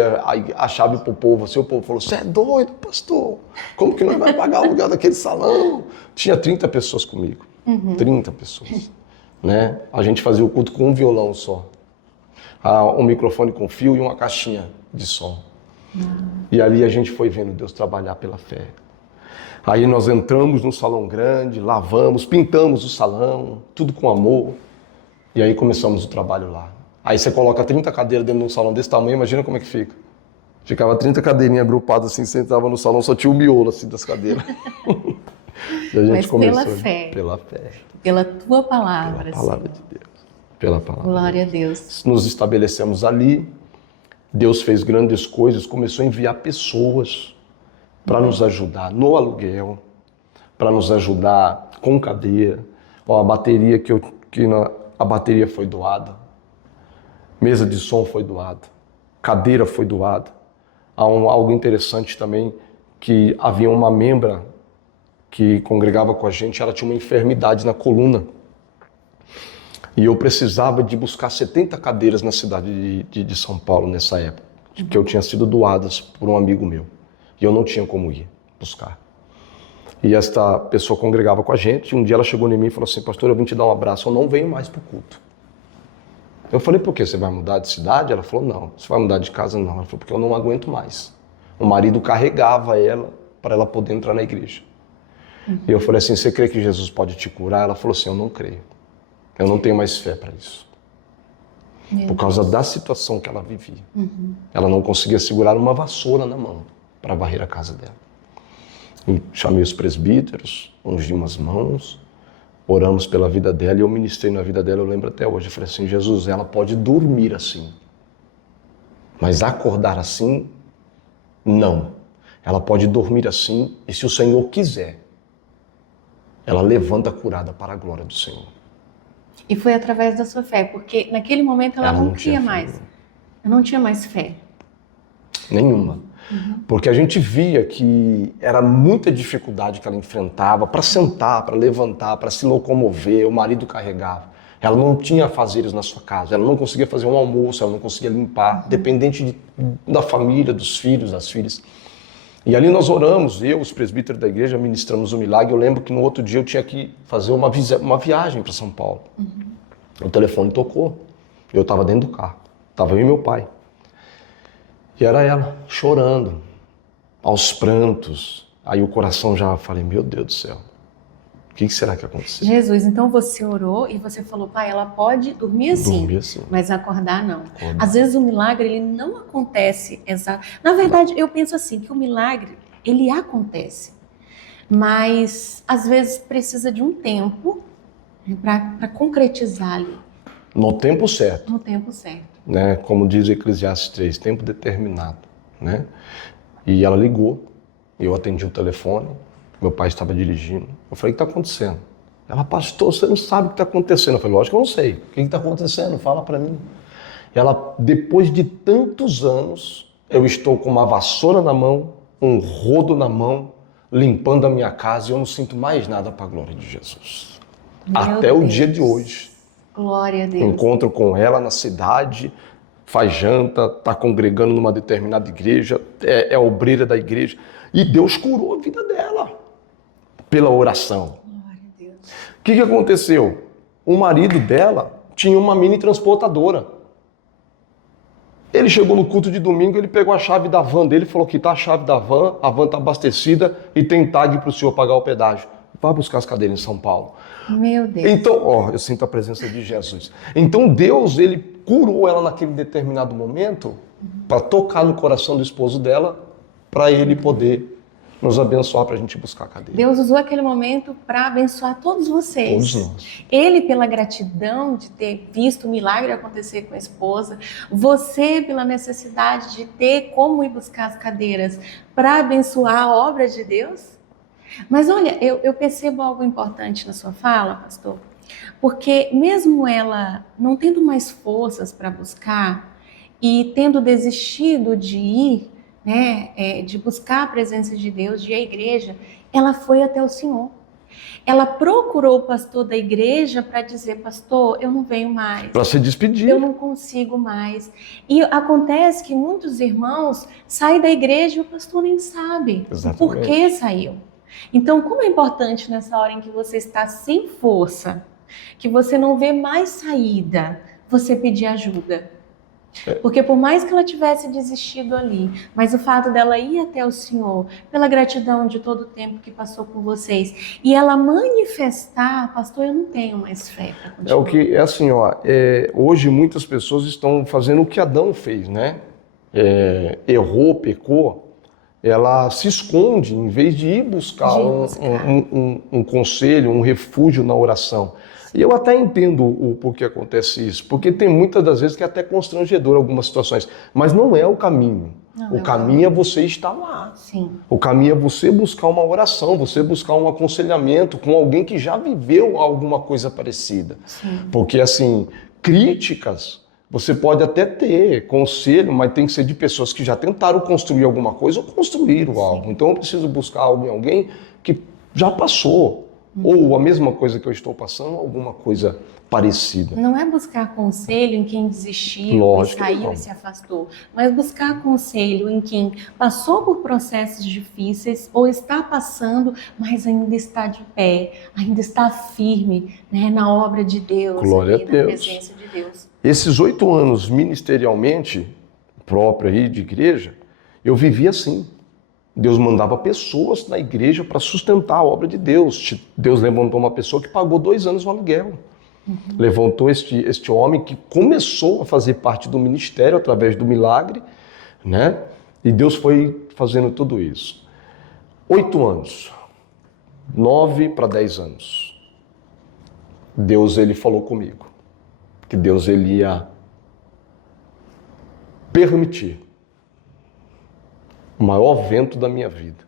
a chave pro povo, assim, o povo falou, você é doido, pastor? Como que nós vamos pagar o aluguel daquele salão? Tinha 30 pessoas comigo, 30 pessoas. Né? A gente fazia o culto com um violão só. Um microfone com fio e uma caixinha de som. E ali a gente foi vendo Deus trabalhar pela fé. Aí nós entramos num salão grande, lavamos, pintamos o salão, tudo com amor. E aí começamos o trabalho lá. Aí você coloca 30 cadeiras dentro de um salão desse tamanho, imagina como é que fica. Ficava 30 cadeirinhas agrupadas assim, sentava no salão, só tinha o miolo assim das cadeiras. E a gente Mas começou, pela fé. Pela fé. Pela tua palavra. Pela palavra de Deus. Pela palavra. Glória a Deus. Nos estabelecemos ali. Deus fez grandes coisas, começou a enviar pessoas para nos ajudar no aluguel, para nos ajudar com cadeira. A bateria a bateria foi doada, mesa de som foi doada, cadeira foi doada. Há algo interessante também, que havia uma membra que congregava com a gente, ela tinha uma enfermidade na coluna. E eu precisava de buscar 70 cadeiras na cidade de São Paulo nessa época, que eu tinha sido doadas por um amigo meu. E eu não tinha como ir buscar. E esta pessoa congregava com a gente, e um dia ela chegou em mim e falou assim, pastor, eu vim te dar um abraço, eu não venho mais para o culto. Eu falei, por quê? Você vai mudar de cidade? Ela falou, não. Você vai mudar de casa? Não. Ela falou, porque eu não aguento mais. O marido carregava ela para ela poder entrar na igreja. E eu falei assim, você crê que Jesus pode te curar? Ela falou assim, eu não creio. Eu não tenho mais fé para isso. Por causa da situação que ela vivia. Ela não conseguia segurar uma vassoura na mão para varrer a casa dela. E chamei os presbíteros, ungi umas mãos, oramos pela vida dela e eu ministrei na vida dela, eu lembro até hoje. Eu falei assim, Jesus, ela pode dormir assim, mas acordar assim, não. Ela pode dormir assim e se o Senhor quiser, ela levanta curada para a glória do Senhor. E foi através da sua fé, porque naquele momento ela não cria mais. Ela não tinha mais fé. Nenhuma. Porque a gente via que era muita dificuldade que ela enfrentava para sentar, para levantar, para se locomover, o marido carregava. Ela não tinha afazeres na sua casa, ela não conseguia fazer um almoço, ela não conseguia limpar, dependente da família, dos filhos, das filhas. E ali nós oramos, eu, os presbíteros da igreja, ministramos o milagre. Eu lembro que no outro dia eu tinha que fazer uma viagem para São Paulo. O telefone tocou, eu estava dentro do carro, estava eu e meu pai. E era ela, chorando, aos prantos. Aí o coração já, falei, meu Deus do céu, o que será que aconteceu? Jesus, então você orou e você falou, pai, ela pode dormir assim, mas acordar não. Às vezes o milagre, ele não acontece exato. Na verdade, eu penso assim, que o milagre, ele acontece, mas às vezes precisa de um tempo para concretizar ali. No tempo certo. No tempo certo. Né? Como diz Eclesiastes 3, tempo determinado. Né? E ela ligou, eu atendi o telefone, Meu pai estava dirigindo. Eu falei, o que está acontecendo? Ela, pastor, você não sabe o que está acontecendo. Eu falei, lógico que eu não sei. O que está acontecendo? Fala para mim. Ela, depois de tantos anos, eu estou com uma vassoura na mão, um rodo na mão, limpando a minha casa e eu não sinto mais nada para a glória de Jesus. Até o dia de hoje. Glória a Deus. Encontro com ela na cidade, faz janta, está congregando numa determinada igreja, é obreira da igreja. E Deus curou a vida dela pela oração. Glória a Deus. O que aconteceu? O marido dela tinha uma mini transportadora. Ele chegou no culto de domingo, ele pegou a chave da van dele, falou que tá a chave da van, a van está abastecida e tem tag para o senhor pagar o pedágio. Vai buscar as cadeiras em São Paulo. Meu Deus. Então, eu sinto a presença de Jesus. Então Deus, ele curou ela naquele determinado momento para tocar no coração do esposo dela, para ele poder nos abençoar para a gente buscar a cadeira. Deus usou aquele momento para abençoar todos vocês. Todos nós. Ele pela gratidão de ter visto o milagre acontecer com a esposa, você pela necessidade de ter como ir buscar as cadeiras para abençoar a obra de Deus. Mas olha, eu percebo algo importante na sua fala, pastor, porque mesmo ela não tendo mais forças para buscar e tendo desistido de ir, de buscar a presença de Deus, de ir à igreja, ela foi até o Senhor. Ela procurou o pastor da igreja para dizer, pastor, eu não venho mais. Para se despedir. Eu não consigo mais. E acontece que muitos irmãos saem da igreja e o pastor nem sabe por que saiu. Então, como é importante nessa hora em que você está sem força, que você não vê mais saída, você pedir ajuda. Porque por mais que ela tivesse desistido ali, mas o fato dela ir até o Senhor, pela gratidão de todo o tempo que passou com vocês, e ela manifestar, pastor, eu não tenho mais fé para continuar. Hoje muitas pessoas estão fazendo o que Adão fez, né? Errou, pecou, ela se esconde em vez de ir buscar um conselho, um refúgio na oração. E eu até entendo o porquê acontece isso, porque tem muitas das vezes que é até constrangedor algumas situações, mas não é o caminho. O caminho é você estar lá. Sim. O caminho é você buscar uma oração, você buscar um aconselhamento com alguém que já viveu alguma coisa parecida. Sim. Porque assim, críticas você pode até ter, conselho, mas tem que ser de pessoas que já tentaram construir alguma coisa ou construíram algo. Então eu preciso buscar alguém que já passou. Ou a mesma coisa que eu estou passando, alguma coisa parecida. Não é buscar conselho em quem desistiu, e saiu e se afastou, mas buscar conselho em quem passou por processos difíceis ou está passando, mas ainda está de pé, ainda está firme, na obra de Deus, Glória a Deus. na presença de Deus. Esses 8 anos ministerialmente, próprio aí de igreja, eu vivi assim. Deus mandava pessoas na igreja para sustentar a obra de Deus. Deus levantou uma pessoa que pagou 2 anos o aluguel. Levantou este homem que começou a fazer parte do ministério através do milagre, né? E Deus foi fazendo tudo isso. 8 anos, 9 para 10 anos. Deus, ele falou comigo que Deus, ele ia permitir o maior vento da minha vida,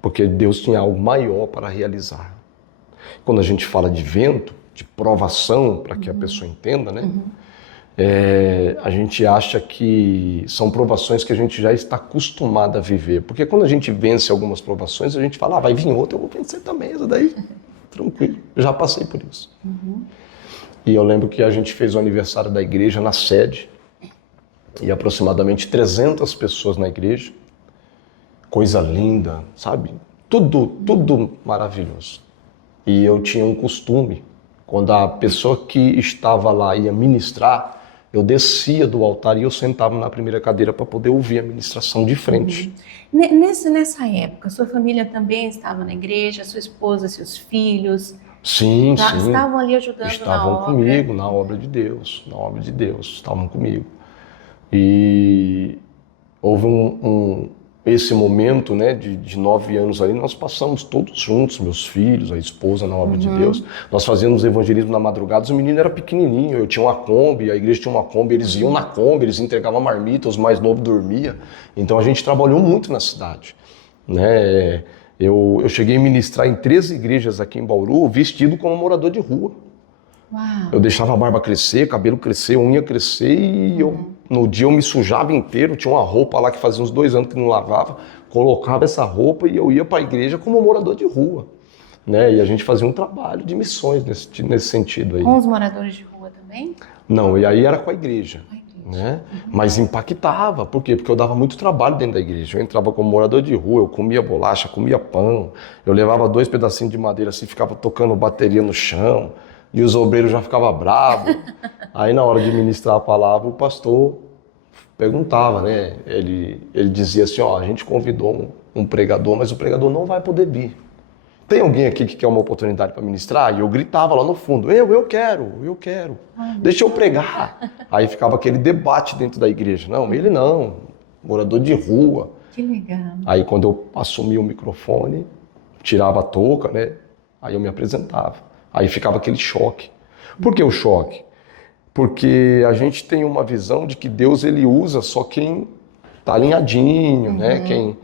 porque Deus tinha algo maior para realizar. Quando a gente fala de vento, de provação, para que a pessoa entenda, né? A gente acha que são provações que a gente já está acostumado a viver, porque quando a gente vence algumas provações, a gente fala, vai vir outra, eu vou vencer também, essa daí, tranquilo, eu já passei por isso. E eu lembro que a gente fez o aniversário da igreja na sede, e aproximadamente 300 pessoas na igreja, coisa linda, sabe? Tudo maravilhoso. E eu tinha um costume, quando a pessoa que estava lá ia ministrar, eu descia do altar e eu sentava na primeira cadeira para poder ouvir a ministração de frente. Nessa época, sua família também estava na igreja, sua esposa, seus filhos? Sim. Estavam ali ajudando estavam comigo, na obra de Deus, estavam comigo. E houve esse momento, né, de 9 anos ali, nós passamos todos juntos, meus filhos, a esposa, na obra de Deus. Nós fazíamos evangelismo na madrugada, os meninos eram pequenininhos, eu tinha uma Kombi, a igreja tinha uma Kombi, eles iam na Kombi, eles entregavam marmita, os mais novos dormiam. Então a gente trabalhou muito na cidade, né? Eu cheguei a ministrar em 13 igrejas aqui em Bauru, vestido como morador de rua. Uau. Eu deixava a barba crescer, cabelo crescer, unha crescer e no dia eu me sujava inteiro. Tinha uma roupa lá que fazia uns 2 anos que não lavava. Colocava essa roupa e eu ia para a igreja como morador de rua. Né? E a gente fazia um trabalho de missões nesse sentido aí. Com os moradores de rua também? Não, e aí era com a igreja. Né? Mas impactava, por quê? Porque eu dava muito trabalho dentro da igreja. Eu entrava como morador de rua, eu comia bolacha, comia pão, eu levava 2 pedacinhos de madeira assim, ficava tocando bateria no chão, e os obreiros já ficavam bravos. Aí na hora de ministrar a palavra, o pastor perguntava, né? Ele dizia assim, ó, a gente convidou um pregador, mas o pregador não vai poder vir. Tem alguém aqui que quer uma oportunidade para ministrar? E eu gritava lá no fundo, eu quero. Deixa eu pregar. Aí ficava aquele debate dentro da igreja. Não, ele não, morador de rua. Que legal. Aí quando eu assumia o microfone, tirava a touca, né? Aí eu me apresentava. Aí ficava aquele choque. Por que o choque? Porque a gente tem uma visão de que Deus ele usa só quem está alinhadinho, né?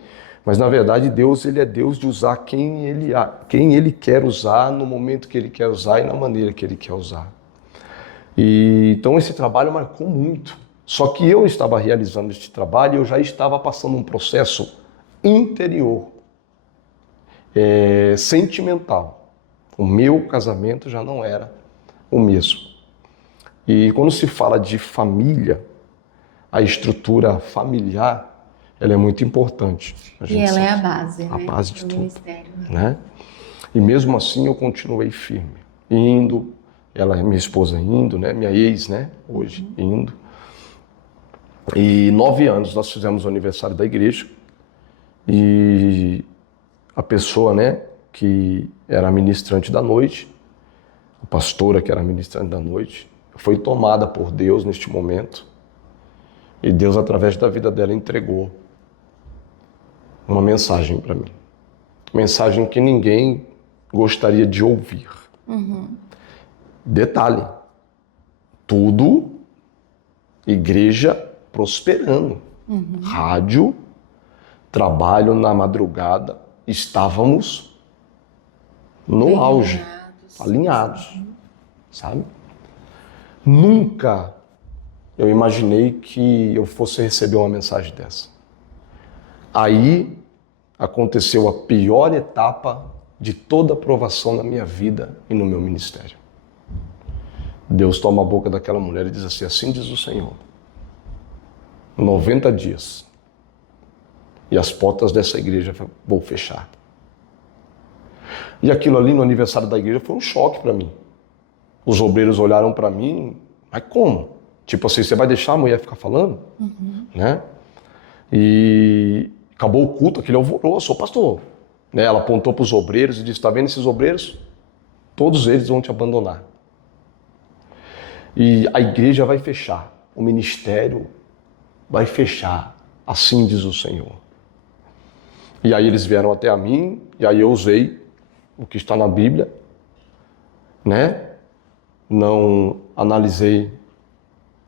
Mas na verdade Deus ele é Deus de usar quem ele quer usar no momento que ele quer usar e na maneira que ele quer usar. E então esse trabalho marcou muito. Só que eu estava realizando este trabalho e eu já estava passando um processo interior, sentimental. O meu casamento já não era o mesmo. E quando se fala de família, a estrutura familiar ela é muito importante. E ela é a base, a né? base de do tudo, ministério. né? E mesmo assim eu continuei firme, indo, minha esposa indo, né? Minha ex, né? Hoje indo. E 9 anos nós fizemos o aniversário da igreja e a pessoa, né? Que era a ministrante da noite, a pastora que era a ministrante da noite, foi tomada por Deus neste momento e Deus através da vida dela entregou uma mensagem para mim. Mensagem que ninguém gostaria de ouvir. Detalhe, tudo igreja prosperando. Rádio, trabalho na madrugada, estávamos no Bem auge, alinhados, sabe? Nunca eu imaginei que eu fosse receber uma mensagem dessa. Aí aconteceu a pior etapa de toda a provação na minha vida e no meu ministério. Deus toma a boca daquela mulher e diz assim diz o Senhor, 90 dias e as portas dessa igreja vou fechar. E aquilo ali no aniversário da igreja foi um choque para mim. Os obreiros olharam para mim, mas como? Tipo assim, você vai deixar a mulher ficar falando? Né? E acabou o culto, aquele alvoroço, pastor. Né? Ela apontou para os obreiros e disse, está vendo esses obreiros? Todos eles vão te abandonar. E a igreja vai fechar, o ministério vai fechar, assim diz o Senhor. E aí eles vieram até a mim, e aí eu usei o que está na Bíblia, né? Não analisei,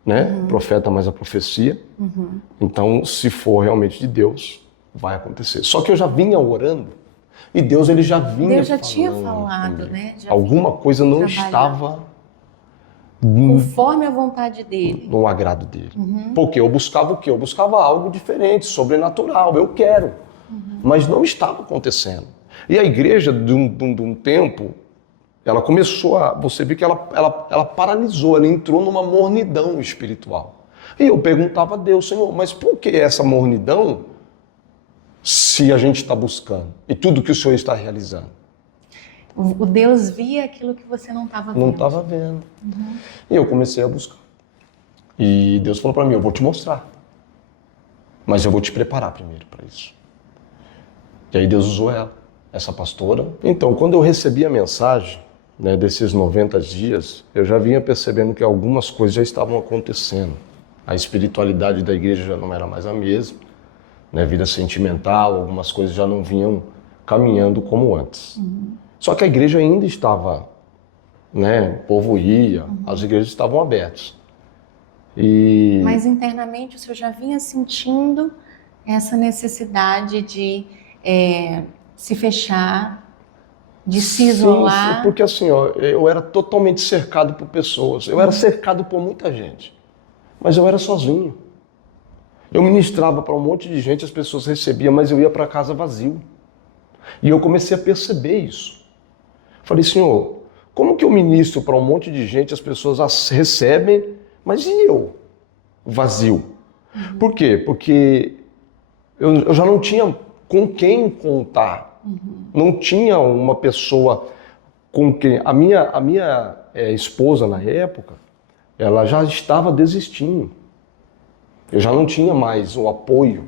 né? Profeta mais a profecia. Então, se for realmente de Deus, vai acontecer. Só que eu já vinha orando e Deus ele já vinha Deus já falando tinha falado, né? Já alguma coisa não trabalhando. estava Conforme a vontade dele. no agrado dele. Porque eu buscava o quê? Eu buscava algo diferente, sobrenatural, eu quero. Mas não estava acontecendo. E a igreja, de um tempo, ela começou a... Você vê que ela paralisou, ela entrou numa mornidão espiritual. E eu perguntava a Deus, Senhor, mas por que essa mornidão se a gente está buscando? E tudo que o Senhor está realizando? O Deus via aquilo que você não estava vendo. Não estava vendo. E eu comecei a buscar. E Deus falou para mim, eu vou te mostrar. Mas eu vou te preparar primeiro para isso. E aí Deus usou ela, essa pastora. Então, quando eu recebi a mensagem, né, desses 90 dias, eu já vinha percebendo que algumas coisas já estavam acontecendo. A espiritualidade da igreja já não era mais a mesma. Né, vida sentimental, algumas coisas já não vinham caminhando como antes. Só que a igreja ainda estava, né, o povo ia, as igrejas estavam abertas. Mas internamente o senhor já vinha sentindo essa necessidade de se fechar, de se Sim, isolar. porque assim, ó, eu era totalmente cercado por pessoas. Eu era cercado por muita gente. Mas eu era sozinho. Eu ministrava para um monte de gente, as pessoas recebiam, mas eu ia para casa vazio. E eu comecei a perceber isso. Falei, Senhor, como que eu ministro para um monte de gente, as pessoas recebem, mas e eu? Vazio. Por quê? Porque eu já não tinha com quem contar. Não tinha uma pessoa com quem... A minha esposa, na época, ela já estava desistindo. Eu já não tinha mais o apoio,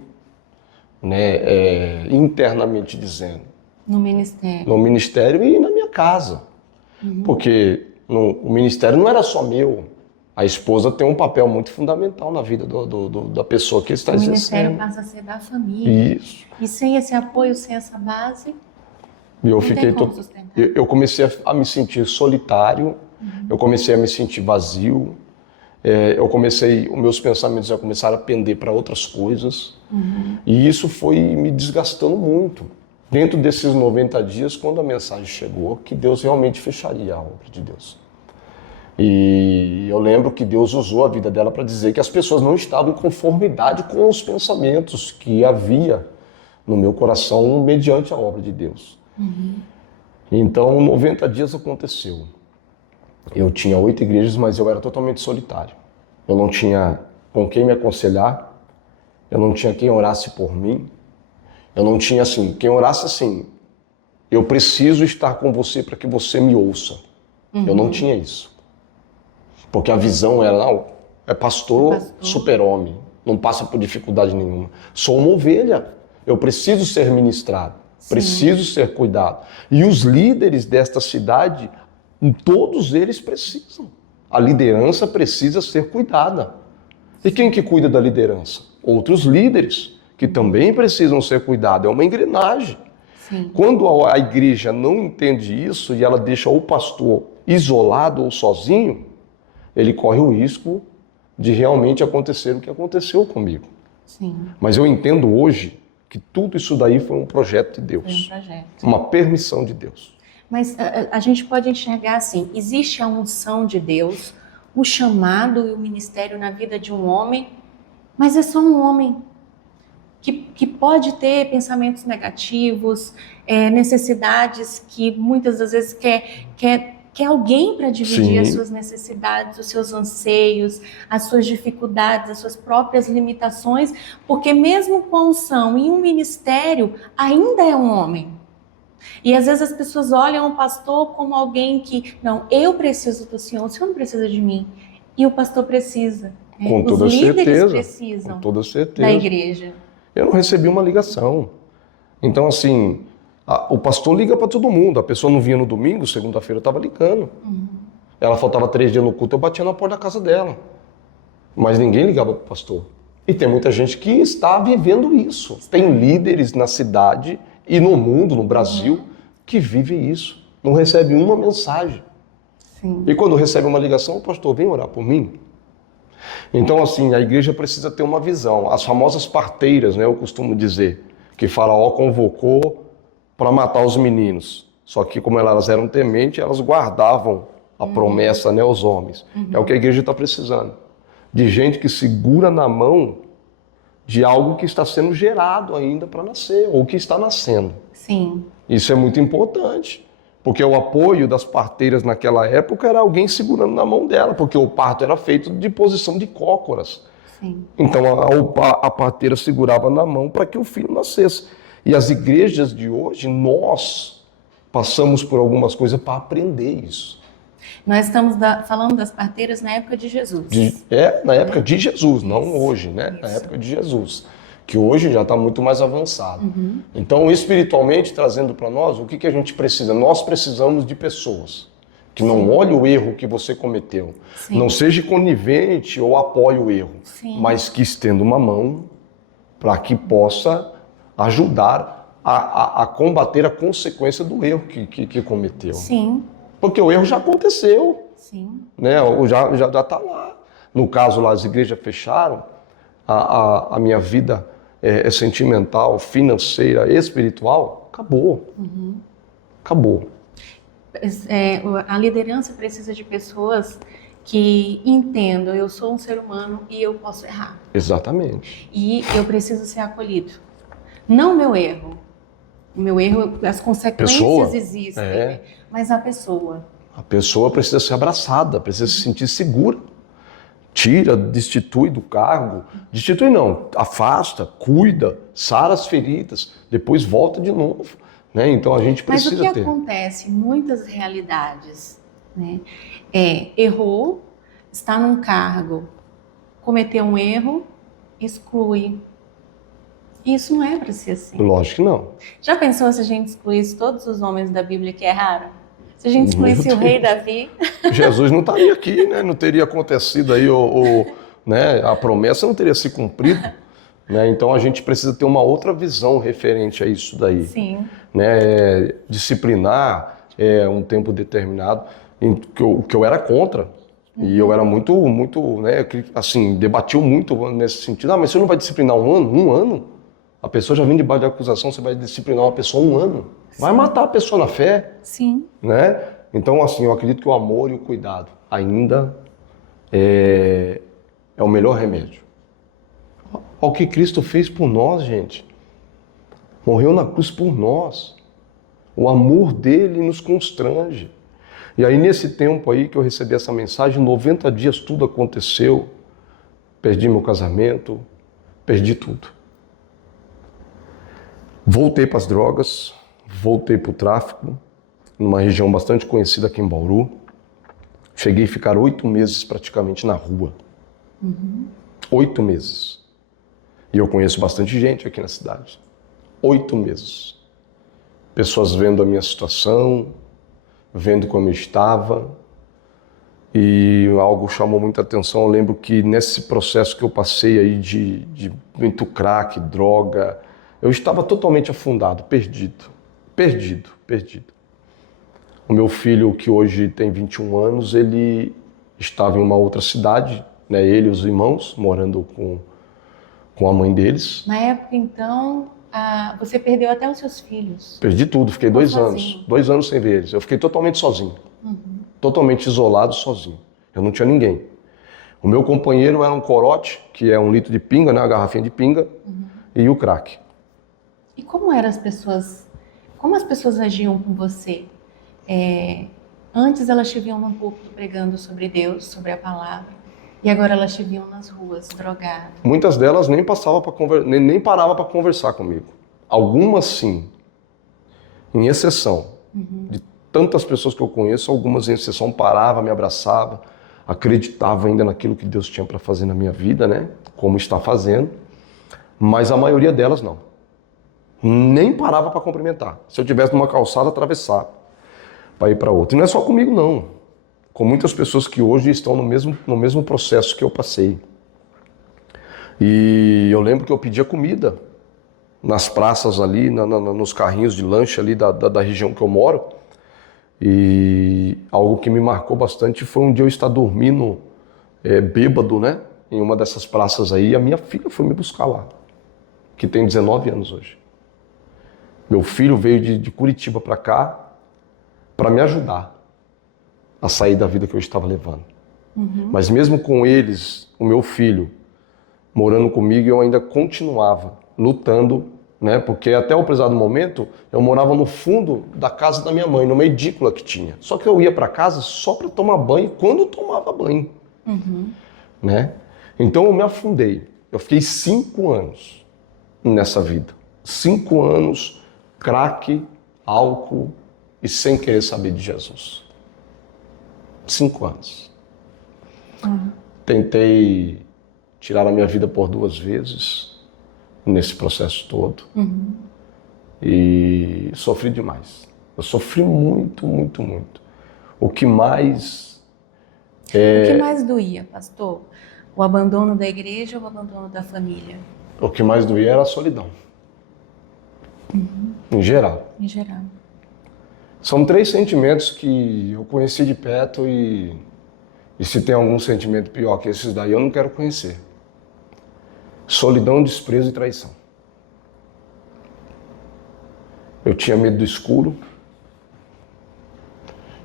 né, internamente dizendo. No ministério. No ministério e na minha casa. Porque o ministério não era só meu. A esposa tem um papel muito fundamental na vida da pessoa que está exercendo. O ministério passa a ser da família. Isso. E sem esse apoio, sem essa base, eu comecei a me sentir solitário, eu comecei a me sentir vazio, os meus pensamentos já começaram a pender para outras coisas. E isso foi me desgastando muito. Dentro desses 90 dias, quando a mensagem chegou, que Deus realmente fecharia a obra de Deus. E eu lembro que Deus usou a vida dela para dizer que as pessoas não estavam em conformidade com os pensamentos que havia no meu coração mediante a obra de Deus. Então, 90 dias aconteceu. Eu tinha 8 igrejas, mas eu era totalmente solitário. Eu não tinha com quem me aconselhar, eu não tinha quem orasse por mim, eu não tinha assim, quem orasse assim, eu preciso estar com você para que você me ouça. Eu não tinha isso. Porque a visão era, não, é pastor. Super-homem, não passa por dificuldade nenhuma. Sou uma ovelha, eu preciso ser ministrado, preciso ser cuidado. E os líderes desta cidade, todos eles precisam. A liderança precisa ser cuidada. E quem que cuida da liderança? Outros líderes, que também precisam ser cuidados. É uma engrenagem. Quando a igreja não entende isso e ela deixa o pastor isolado ou sozinho, ele corre o risco de realmente acontecer o que aconteceu comigo. Mas eu entendo hoje que tudo isso daí foi um projeto de Deus. Uma permissão de Deus. Mas a gente pode enxergar assim, existe a unção de Deus, o chamado e o ministério na vida de um homem, mas é só um homem que pode ter pensamentos negativos, necessidades que muitas das vezes quer alguém para dividir as suas necessidades, os seus anseios, as suas dificuldades, as suas próprias limitações, porque mesmo com a unção em um ministério, ainda é um homem. E às vezes as pessoas olham o pastor como alguém que, não, eu preciso do Senhor, o Senhor não precisa de mim. E o pastor precisa. Com toda Os líderes certeza, precisam com toda certeza. da igreja. Eu não recebi uma ligação. Então, assim, o pastor liga para todo mundo. A pessoa não vinha no domingo, segunda-feira eu estava ligando. Ela faltava 3 dias no culto, eu batia na porta da casa dela. Mas ninguém ligava para o pastor. E tem muita gente que está vivendo isso. Tem líderes na cidade e no mundo, no Brasil, que vivem isso. Não recebe uma mensagem. E quando recebe uma ligação, o pastor, vem orar por mim. Então, assim, a igreja precisa ter uma visão. As famosas parteiras, né, eu costumo dizer, que Faraó convocou para matar os meninos. Só que, como elas eram tementes, elas guardavam a promessa, né, aos homens. É o que a igreja está precisando. De gente que segura na mão de algo que está sendo gerado ainda para nascer, ou que está nascendo. Isso é muito importante. Porque o apoio das parteiras naquela época era alguém segurando na mão dela, porque o parto era feito de posição de cócoras. Então a parteira segurava na mão para que o filho nascesse. E as igrejas de hoje, nós passamos por algumas coisas para aprender isso. Nós estamos falando das parteiras na época de Jesus. Na época de Jesus, não hoje, né? Na época de Jesus. Que hoje já está muito mais avançado. Então, espiritualmente, trazendo para nós, o que a gente precisa? Nós precisamos de pessoas que não olhem o erro que você cometeu, não seja conivente ou apoie o erro, mas que estenda uma mão para que possa ajudar a combater a consequência do erro que cometeu. Porque o erro já aconteceu, né? Já está lá. No caso lá, as igrejas fecharam, a minha vida sentimental, financeira, espiritual, acabou. Acabou. A liderança precisa de pessoas que entendam, eu sou um ser humano e eu posso errar. Exatamente. E eu preciso ser acolhido. Não o meu erro. O meu erro, as consequências existem, mas a pessoa. A pessoa precisa ser abraçada, precisa se sentir segura. Tira, destitui do cargo. Destitui não, afasta, cuida, sara as feridas, depois volta de novo. Né? Então a gente precisa ter. Mas o que acontece em muitas realidades, né? Errou, está num cargo, cometeu um erro, exclui. Isso não é para ser assim. Lógico que não. Já pensou se a gente excluísse todos os homens da Bíblia que erraram? Se a gente excluísse o rei Davi? Jesus não estaria aqui, né? Não teria acontecido aí, né? A promessa não teria se cumprido. Né? Então a gente precisa ter uma outra visão referente a isso daí. Sim. Né? Disciplinar um tempo determinado, que eu era contra. E eu era muito, né? Assim, debatiu muito nesse sentido. Mas você não vai disciplinar um ano? Um ano? A pessoa já vem debaixo de acusação, você vai disciplinar uma pessoa um ano. Vai matar a pessoa na fé. Sim. Né? Então, assim, eu acredito que o amor e o cuidado ainda é o melhor remédio. Olha o que Cristo fez por nós, gente. Morreu na cruz por nós. O amor dele nos constrange. E aí, nesse tempo aí que eu recebi essa mensagem, 90 dias tudo aconteceu. Perdi meu casamento, perdi tudo. Voltei para as drogas, voltei para o tráfico, numa região bastante conhecida aqui em Bauru. Cheguei a ficar 8 meses praticamente na rua. 8 meses. E eu conheço bastante gente aqui na cidade. 8 meses. Pessoas vendo a minha situação, vendo como eu estava. E algo chamou muita atenção. Eu lembro que nesse processo que eu passei aí de muito crack, droga, eu estava totalmente afundado, perdido. O meu filho, que hoje tem 21 anos, ele estava em uma outra cidade, né? Ele e os irmãos, morando com a mãe deles. Na época, então, você perdeu até os seus filhos. Perdi tudo, fiquei Ficou 2 anos. sozinho. 2 anos sem ver eles. Eu fiquei totalmente sozinho. Totalmente isolado, sozinho. Eu não tinha ninguém. O meu companheiro era um corote, que é 1 litro de pinga, né? Uma garrafinha de pinga, e o crack. E como eram as pessoas? Como as pessoas agiam com você? Antes elas te viam no púlpito pregando sobre Deus, sobre a palavra, e agora elas te viam nas ruas, drogado. Muitas delas nem nem parava para conversar comigo. Algumas sim, em exceção. De tantas pessoas que eu conheço, algumas em exceção paravam, me abraçavam, acreditavam ainda naquilo que Deus tinha para fazer na minha vida, né? Como está fazendo. Mas a maioria delas não. Nem parava para cumprimentar. Se eu tivesse numa calçada, atravessava para ir para outra. E não é só comigo, não. Com muitas pessoas que hoje estão no mesmo processo que eu passei. E eu lembro que eu pedia comida nas praças ali, nos carrinhos de lanche ali da região que eu moro. E algo que me marcou bastante foi um dia eu estar dormindo bêbado, né? Em uma dessas praças aí, e a minha filha foi me buscar lá, que tem 19 anos hoje. Meu filho veio de Curitiba para cá para me ajudar a sair da vida que eu estava levando. Mas mesmo com eles, o meu filho, morando comigo, eu ainda continuava lutando, né? Porque até o prezado momento, eu morava no fundo da casa da minha mãe, numa edícula que tinha. Só que eu ia para casa só para tomar banho, quando eu tomava banho. Né? Então eu me afundei. Eu fiquei 5 anos nessa vida. 5 anos, crack, álcool e sem querer saber de Jesus. 5 anos. Tentei tirar a minha vida por 2 vezes nesse processo todo. E sofri demais. Eu sofri muito. O que mais... O que mais doía, pastor? O abandono da igreja ou o abandono da família? O que mais doía era a solidão. Em geral. Em geral. São 3 sentimentos que eu conheci de perto e se tem algum sentimento pior que esses daí, eu não quero conhecer. Solidão, desprezo e traição. Eu tinha medo do escuro.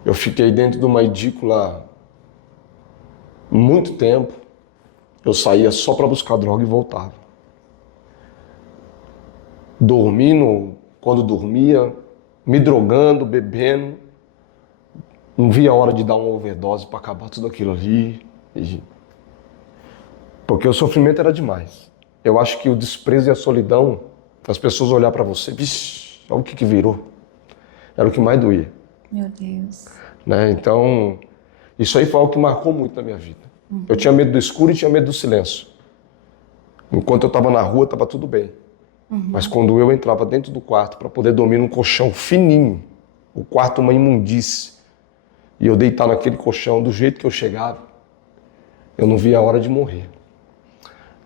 Eu fiquei dentro de uma edícula muito tempo. Eu saía só para buscar droga e voltava. Dormindo, quando dormia, me drogando, bebendo. Não via a hora de dar uma overdose para acabar tudo aquilo ali. Porque o sofrimento era demais. Eu acho que o desprezo e a solidão, as pessoas olhar para você, vixe, olha o que virou. Era o que mais doía. Meu Deus. Né? Então, isso aí foi algo que marcou muito na minha vida. Eu tinha medo do escuro e tinha medo do silêncio. Enquanto eu estava na rua, estava tudo bem. Mas quando eu entrava dentro do quarto para poder dormir num colchão fininho, o quarto uma imundície, e eu deitar naquele colchão do jeito que eu chegava, eu não via a hora de morrer.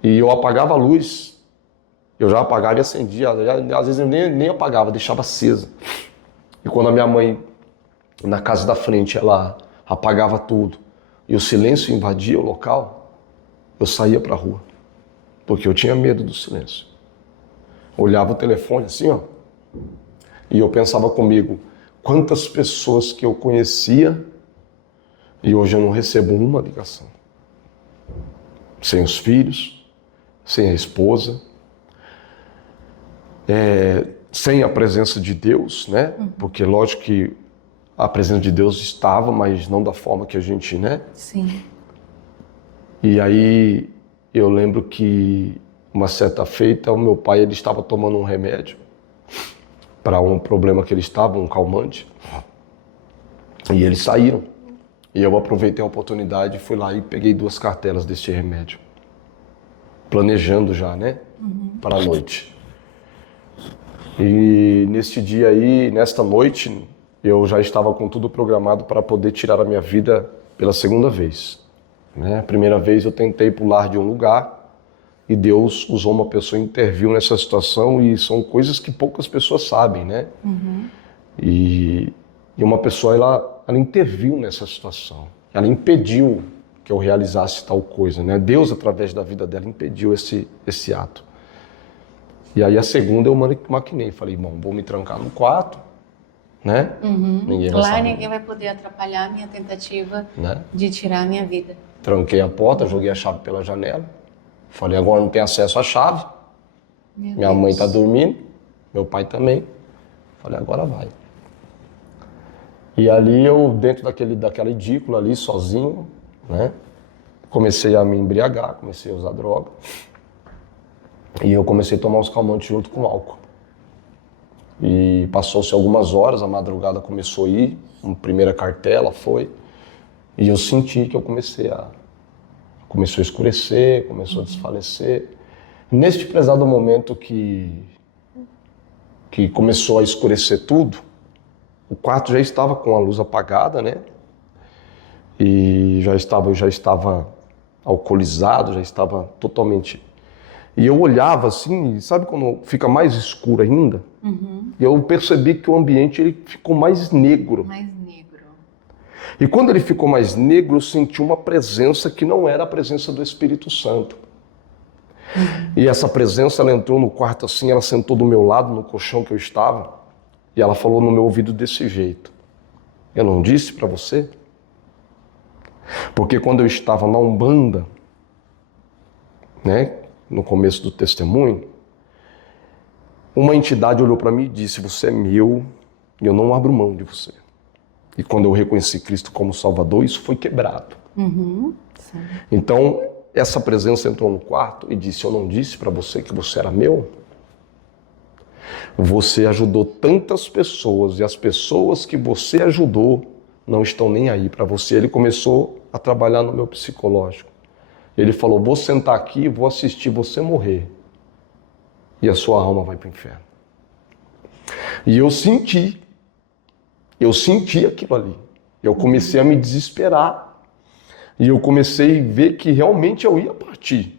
E eu apagava a luz, eu já apagava e acendia, às vezes eu nem apagava, deixava acesa. E quando a minha mãe, na casa da frente, ela apagava tudo e o silêncio invadia o local, eu saía para a rua, porque eu tinha medo do silêncio. Olhava o telefone assim, ó, e eu pensava comigo, quantas pessoas que eu conhecia e hoje eu não recebo uma ligação. Sem os filhos, sem a esposa, sem a presença de Deus, né? Porque lógico que a presença de Deus estava, mas não da forma que a gente, né? Sim. E aí eu lembro que uma certa feita o meu pai ele estava tomando um remédio para um problema que ele estava, um calmante, e eles saíram. E eu aproveitei a oportunidade, fui lá e peguei 2 cartelas deste remédio, planejando já, né? Para a noite. E neste dia aí, nesta noite, eu já estava com tudo programado para poder tirar a minha vida pela segunda vez. Né? A primeira vez eu tentei pular de um lugar e Deus usou uma pessoa, interviu nessa situação e são coisas que poucas pessoas sabem, né? E uma pessoa, ela interviu nessa situação. Ela impediu que eu realizasse tal coisa, né? Deus, através da vida dela, impediu esse ato. E aí a segunda eu maquinei, falei, bom, vou me trancar no quarto, né? Ninguém vai saber. Ninguém vai poder atrapalhar a minha tentativa, né? de tirar a minha vida. Tranquei a porta, joguei a chave pela janela. Falei, agora não tem acesso à chave. Minha mãe está dormindo, meu pai também. Falei, agora vai. E ali eu, dentro daquela edícula ali, sozinho, né? Comecei a me embriagar, comecei a usar droga. E eu comecei a tomar os calmantes junto com álcool. E passou-se algumas horas, a madrugada começou a ir, uma primeira cartela foi. E eu senti que eu começou a escurecer, começou a desfalecer. Neste prezado momento que começou a escurecer tudo, o quarto já estava com a luz apagada, né? E eu já estava alcoolizado, já estava totalmente... E eu olhava assim, sabe quando fica mais escuro ainda? E eu percebi que o ambiente ele ficou mais negro. Mais negro. E quando ele ficou mais negro, eu senti uma presença que não era a presença do Espírito Santo. E essa presença, ela entrou no quarto assim, ela sentou do meu lado, no colchão que eu estava, e ela falou no meu ouvido desse jeito. Eu não disse para você? Porque quando eu estava na Umbanda, né, no começo do testemunho, uma entidade olhou para mim e disse, você é meu e eu não abro mão de você. E quando eu reconheci Cristo como Salvador, isso foi quebrado. Sim. Então, essa presença entrou no quarto e disse, eu não disse para você que você era meu? Você ajudou tantas pessoas e as pessoas que você ajudou não estão nem aí para você. Ele começou a trabalhar no meu psicológico. Ele falou, vou sentar aqui e vou assistir você morrer. E a sua alma vai para o inferno. E eu senti aquilo ali. Eu comecei a me desesperar. E eu comecei a ver que realmente eu ia partir.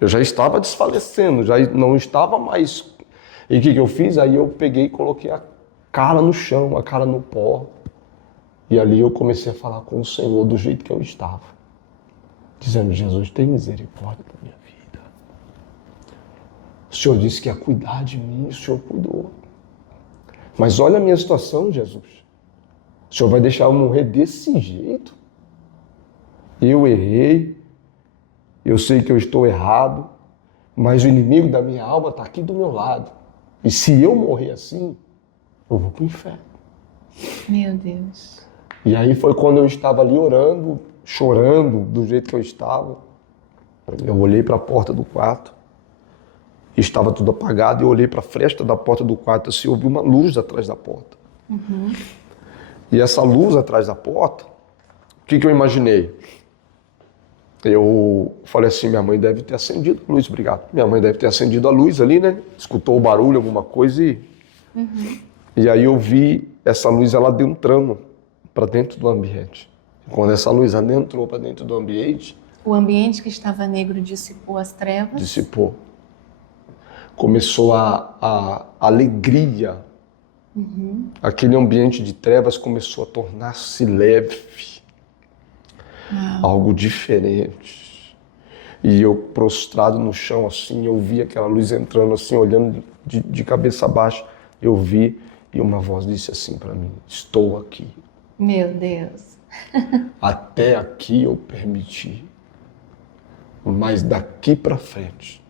Eu já estava desfalecendo, já não estava mais... E o que eu fiz? Aí eu peguei e coloquei a cara no chão, a cara no pó. E ali eu comecei a falar com o Senhor do jeito que eu estava. Dizendo, Jesus, tem misericórdia da minha vida. O Senhor disse que ia cuidar de mim, o Senhor cuidou. Mas olha a minha situação, Jesus. O Senhor vai deixar eu morrer desse jeito? Eu errei, eu sei que eu estou errado, mas o inimigo da minha alma está aqui do meu lado. E se eu morrer assim, eu vou para o inferno. Meu Deus. E aí foi quando eu estava ali orando, chorando do jeito que eu estava. Eu olhei para a porta do quarto, estava tudo apagado, e eu olhei para a fresta da porta do quarto, assim, eu vi uma luz atrás da porta. E essa luz atrás da porta, o que eu imaginei? Eu falei assim, minha mãe deve ter acendido a luz, obrigado. Minha mãe deve ter acendido a luz ali, né? Escutou o barulho, alguma coisa e aí eu vi essa luz ela adentrando para dentro do ambiente. Quando essa luz adentrou para dentro do ambiente, O ambiente que estava negro dissipou as trevas. dissipou. Começou a alegria. Aquele ambiente de trevas começou a tornar-se leve. Algo diferente. E eu prostrado no chão assim, eu vi aquela luz entrando assim, olhando de cabeça baixa, eu vi e uma voz disse assim para mim, estou aqui. Meu Deus. Até aqui eu permiti, mas daqui para frente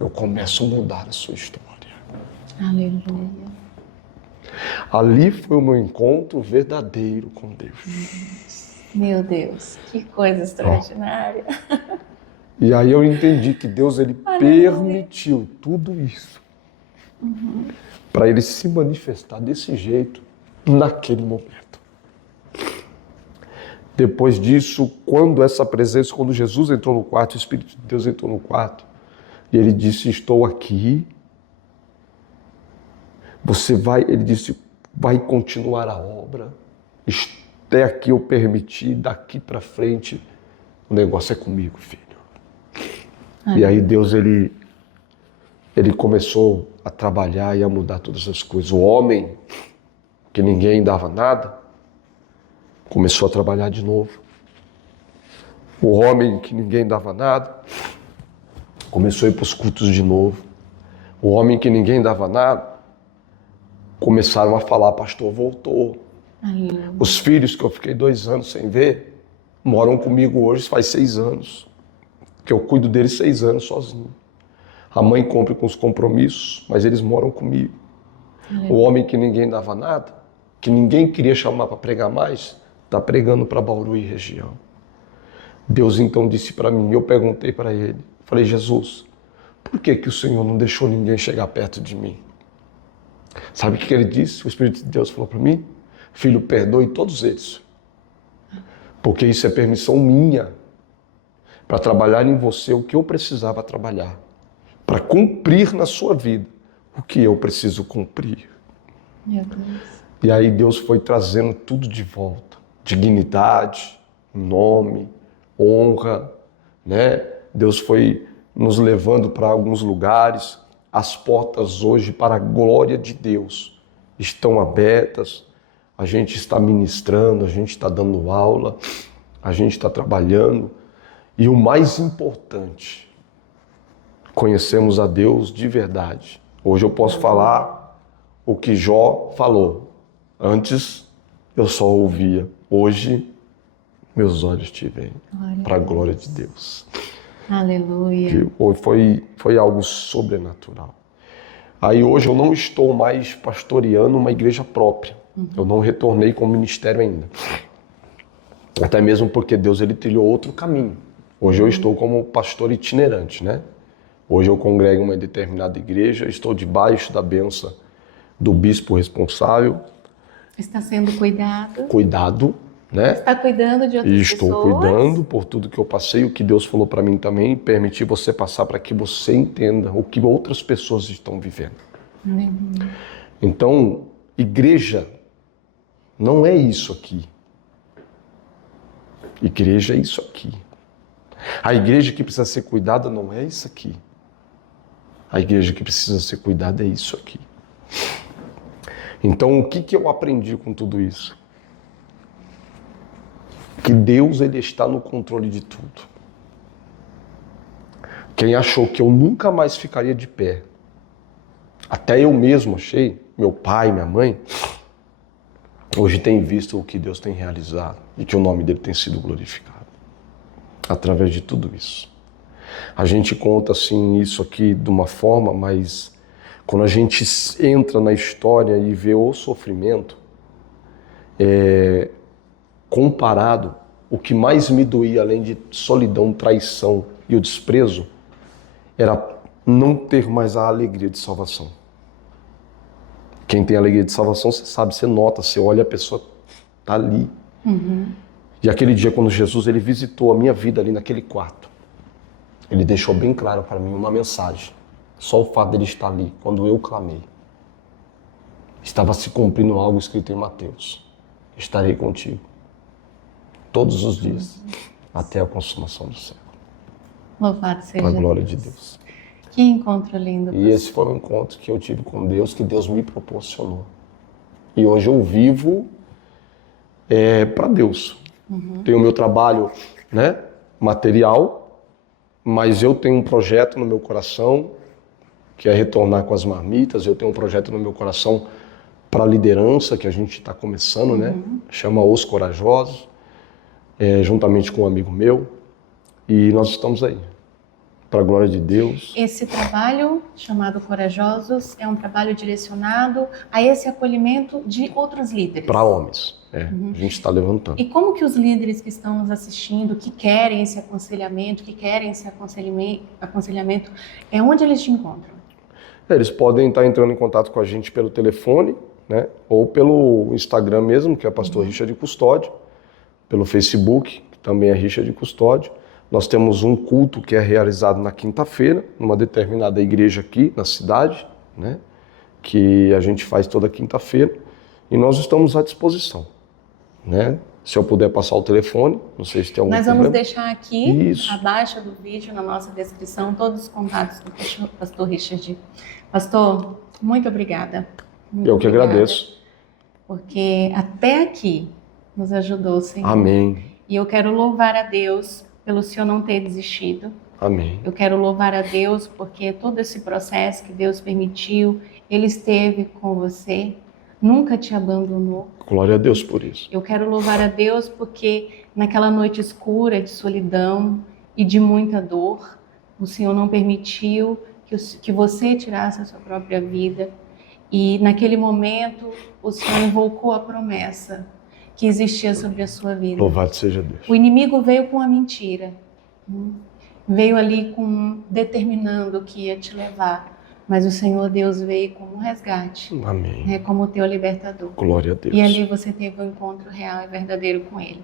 eu começo a mudar a sua história. Aleluia. Ali foi o meu encontro verdadeiro com Deus. Meu Deus, que coisa extraordinária. E aí eu entendi que Deus ele permitiu tudo isso para ele se manifestar desse jeito naquele momento. Depois disso, quando Jesus entrou no quarto, o Espírito de Deus entrou no quarto, e ele disse, estou aqui. Ele disse, vai continuar a obra. Até aqui eu permiti, daqui para frente, o negócio é comigo, filho. E aí Deus, ele começou a trabalhar e a mudar todas as coisas. O homem, que ninguém dava nada, começou a trabalhar de novo. O homem que ninguém dava nada, começou a ir para os cultos de novo. O homem que ninguém dava nada, começaram a falar, pastor, voltou. Os filhos que eu fiquei 2 anos sem ver, moram comigo hoje faz 6 anos. Que eu cuido deles 6 anos sozinho. A mãe cumpre com os compromissos, mas eles moram comigo. O homem que ninguém dava nada, que ninguém queria chamar para pregar mais, está pregando para Bauru e região. Deus então disse para mim, eu perguntei para ele, falei, Jesus, por que o Senhor não deixou ninguém chegar perto de mim? Sabe o que ele disse? O Espírito de Deus falou para mim, filho, perdoe todos eles, porque isso é permissão minha para trabalhar em você o que eu precisava trabalhar, para cumprir na sua vida o que eu preciso cumprir. Meu Deus. E aí Deus foi trazendo tudo de volta, dignidade, nome, honra, né? Deus foi nos levando para alguns lugares. As portas hoje, para a glória de Deus, estão abertas. A gente está ministrando, a gente está dando aula, a gente está trabalhando. E o mais importante, conhecemos a Deus de verdade. Hoje eu posso falar o que Jó falou. Antes eu só ouvia. Hoje meus olhos te veem para a glória de Deus. Aleluia. Foi algo sobrenatural. Aí hoje eu não estou mais pastoreando uma igreja própria. Eu não retornei com o ministério ainda. Até mesmo porque Deus ele trilhou outro caminho. Hoje eu estou como pastor itinerante, né? Hoje eu congrego uma determinada igreja, estou debaixo da bênção do bispo responsável. Está sendo cuidado. Cuidado, né? Está cuidando de outras pessoas. E estou cuidando por tudo que eu passei, o que Deus falou para mim também, permitir você passar para que você entenda o que outras pessoas estão vivendo. Então, igreja não é isso aqui. Igreja é isso aqui. A igreja que precisa ser cuidada não é isso aqui. A igreja que precisa ser cuidada é isso aqui. Então, o que eu aprendi com tudo isso? Que Deus ele está no controle de tudo. Quem achou que eu nunca mais ficaria de pé, até eu mesmo achei, meu pai, minha mãe, hoje têm visto o que Deus tem realizado e que o nome dele tem sido glorificado através de tudo isso. A gente conta assim isso aqui de uma forma, mas quando a gente entra na história e vê o sofrimento, comparado, o que mais me doía, além de solidão, traição e o desprezo, era não ter mais a alegria de salvação. Quem tem alegria de salvação, você sabe, você nota, você olha, a pessoa está ali. E aquele dia, quando Jesus ele visitou a minha vida ali naquele quarto, ele deixou bem claro para mim uma mensagem. Só o fato dele estar ali, quando eu clamei, estava se cumprindo algo escrito em Mateus. Estarei contigo todos os dias, até a consumação do século. Louvado seja a glória Deus. de Deus. Que encontro lindo. E esse foi um encontro que eu tive com Deus, que Deus me proporcionou. E hoje eu vivo para Deus. Tenho o meu trabalho, né, material, mas eu tenho um projeto no meu coração, que é retornar com as marmitas. Eu tenho um projeto no meu coração para a liderança, que a gente está começando, né? Chama Os Corajosos, juntamente com um amigo meu. E nós estamos aí, para a glória de Deus. Esse trabalho, chamado Corajosos, é um trabalho direcionado a esse acolhimento de outros líderes. Para homens, a gente está levantando. E como que os líderes que estão nos assistindo, que querem esse aconselhamento, onde eles te encontram? Eles podem estar entrando em contato com a gente pelo telefone, né? Ou pelo Instagram mesmo, que é Pastor Richard Custódio, pelo Facebook, que também é Richard Custódio. Nós temos um culto que é realizado na quinta-feira, numa determinada igreja aqui na cidade, né? Que a gente faz toda quinta-feira, e nós estamos à disposição, né? Se eu puder passar o telefone, não sei se tem algum problema. Nós vamos deixar aqui, Isso, abaixo do vídeo, na nossa descrição, todos os contatos do Pastor Richard. Pastor, muito obrigada. Eu que agradeço. Porque até aqui nos ajudou, Senhor. Amém. E eu quero louvar a Deus pelo Senhor não ter desistido. Amém. Eu quero louvar a Deus porque todo esse processo que Deus permitiu, Ele esteve com você, nunca te abandonou. Glória a Deus por isso. Eu quero louvar a Deus porque naquela noite escura de solidão e de muita dor, o Senhor não permitiu que você tirasse a sua própria vida. E naquele momento, o Senhor invocou a promessa que existia sobre a sua vida. Louvado seja Deus. O inimigo veio com a mentira. Veio ali determinando o que ia te levar. Mas o Senhor Deus veio com um resgate. Amém. Como o teu libertador. Glória a Deus. E ali você teve um encontro real e verdadeiro com Ele.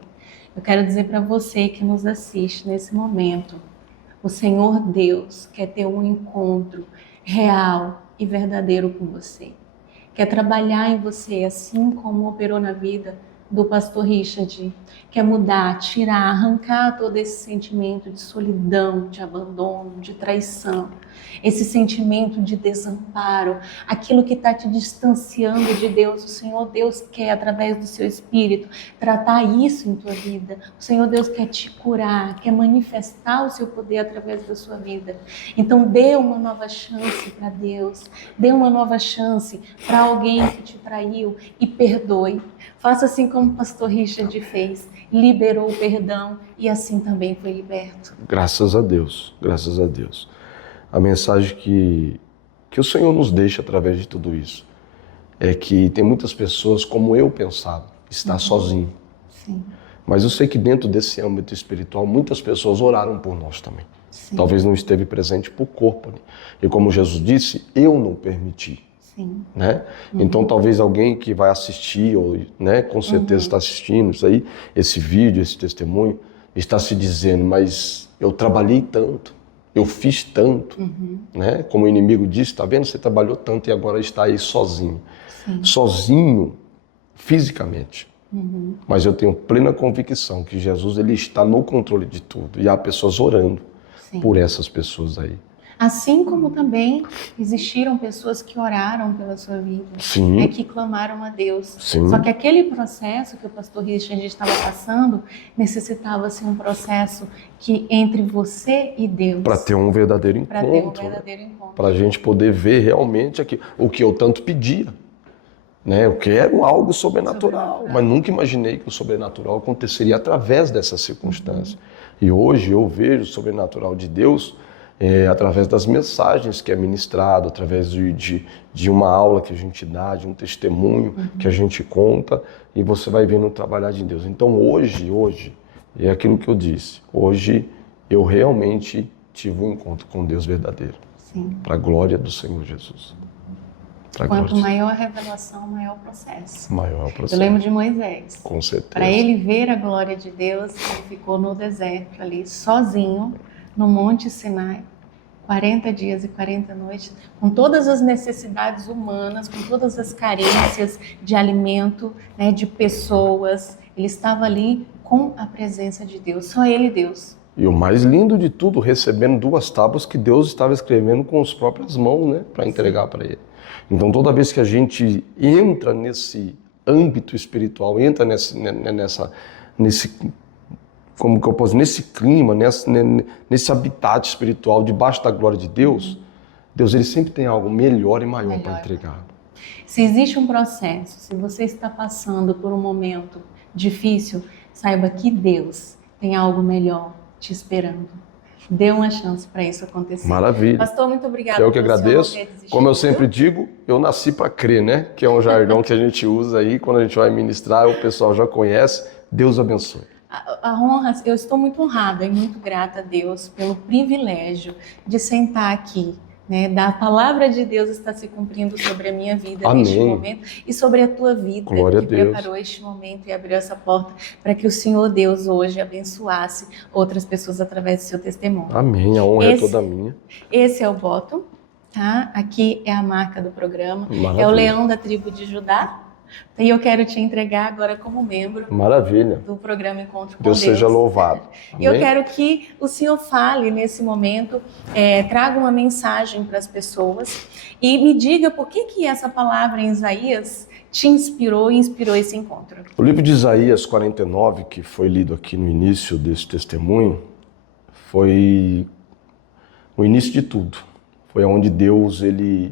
Eu quero dizer para você que nos assiste nesse momento, o Senhor Deus quer ter um encontro real e verdadeiro com você. Quer trabalhar em você assim como operou na vida do pastor Richard. Quer mudar, tirar, arrancar todo esse sentimento de solidão, de abandono, de traição, esse sentimento de desamparo, aquilo que está te distanciando de Deus. O Senhor Deus quer, através do seu Espírito, tratar isso em tua vida. O Senhor Deus quer te curar, quer manifestar o seu poder através da sua vida. Então dê uma nova chance para Deus, dê uma nova chance para alguém que te traiu e perdoe. Faça assim como o pastor Richard fez, liberou o perdão e assim também foi liberto. Graças a Deus, graças a Deus. A mensagem que o Senhor nos deixa através de tudo isso é que tem muitas pessoas, como eu pensava, estar sozinho. Sim. Mas eu sei que dentro desse âmbito espiritual, muitas pessoas oraram por nós também. Sim. Talvez não esteve presente por corpo. Né? E como Jesus disse, eu não permiti. Sim. Né? Então talvez alguém que vai assistir, ou né, com certeza está assistindo isso aí, esse vídeo, esse testemunho, está se dizendo, mas eu trabalhei tanto, eu fiz tanto, né? Como o inimigo disse, está vendo? Você trabalhou tanto e agora está aí sozinho. Sim. Sozinho, fisicamente. Mas eu tenho plena convicção que Jesus ele está no controle de tudo. E há pessoas orando por essas pessoas aí. Assim como também existiram pessoas que oraram pela sua vida, Sim. Que clamaram a Deus. Sim. Só que aquele processo que o pastor Richard estava passando necessitava ser um processo que entre você e Deus. Para ter um verdadeiro encontro. Para ter um verdadeiro encontro. Para a gente poder ver realmente o que eu tanto pedia. né? Eu quero algo sobrenatural, mas nunca imaginei que o sobrenatural aconteceria através dessa circunstância. E hoje eu vejo o sobrenatural de Deus através das mensagens que é ministrado, através de uma aula que a gente dá, de um testemunho que a gente conta, e você vai vendo o trabalhar de Deus. Então hoje, é aquilo que eu disse, hoje eu realmente tive um encontro com Deus verdadeiro, para a glória do Senhor Jesus. Quanto maior a revelação, maior o processo. Maior o processo. Eu lembro de Moisés. Com certeza. Para ele ver a glória de Deus, ele ficou no deserto ali, sozinho, no Monte Sinai, 40 dias e 40 noites, com todas as necessidades humanas, com todas as carências de alimento, né, de pessoas. Ele estava ali com a presença de Deus, só ele e Deus. E o mais lindo de tudo, recebendo 2 tábuas que Deus estava escrevendo com as próprias mãos, né, para entregar para ele. Então, toda vez que a gente entra nesse âmbito espiritual, entra nesse como que eu posso, nesse clima, nesse habitat espiritual, debaixo da glória de Deus, Deus ele sempre tem algo melhor e maior para entregar. Se existe um processo, se você está passando por um momento difícil, saiba que Deus tem algo melhor te esperando. Dê uma chance para isso acontecer. Maravilha. Pastor, muito obrigada. Eu que agradeço. Como eu sempre digo, eu nasci para crer, né? Que é um jargão que a gente usa aí, quando a gente vai ministrar, o pessoal já conhece. Deus abençoe. A honra, eu estou muito honrada e muito grata a Deus pelo privilégio de sentar aqui, né? Da palavra de Deus está se cumprindo sobre a minha vida neste momento e sobre a tua vida. Glória a Deus. Preparou este momento e abriu essa porta para que o Senhor Deus hoje abençoasse outras pessoas através do seu testemunho. Amém, a honra é toda minha. Esse é o bottom, tá? Aqui é a marca do programa. Maravilha. É o leão da tribo de Judá. E eu quero te entregar agora como membro do programa Encontro com Deus. Deus seja louvado. E eu quero que o Senhor fale nesse momento, traga uma mensagem para as pessoas e me diga por que essa palavra em Isaías te inspirou e inspirou esse encontro. O livro de Isaías 49, que foi lido aqui no início desse testemunho, foi o início de tudo. Foi onde Deus ele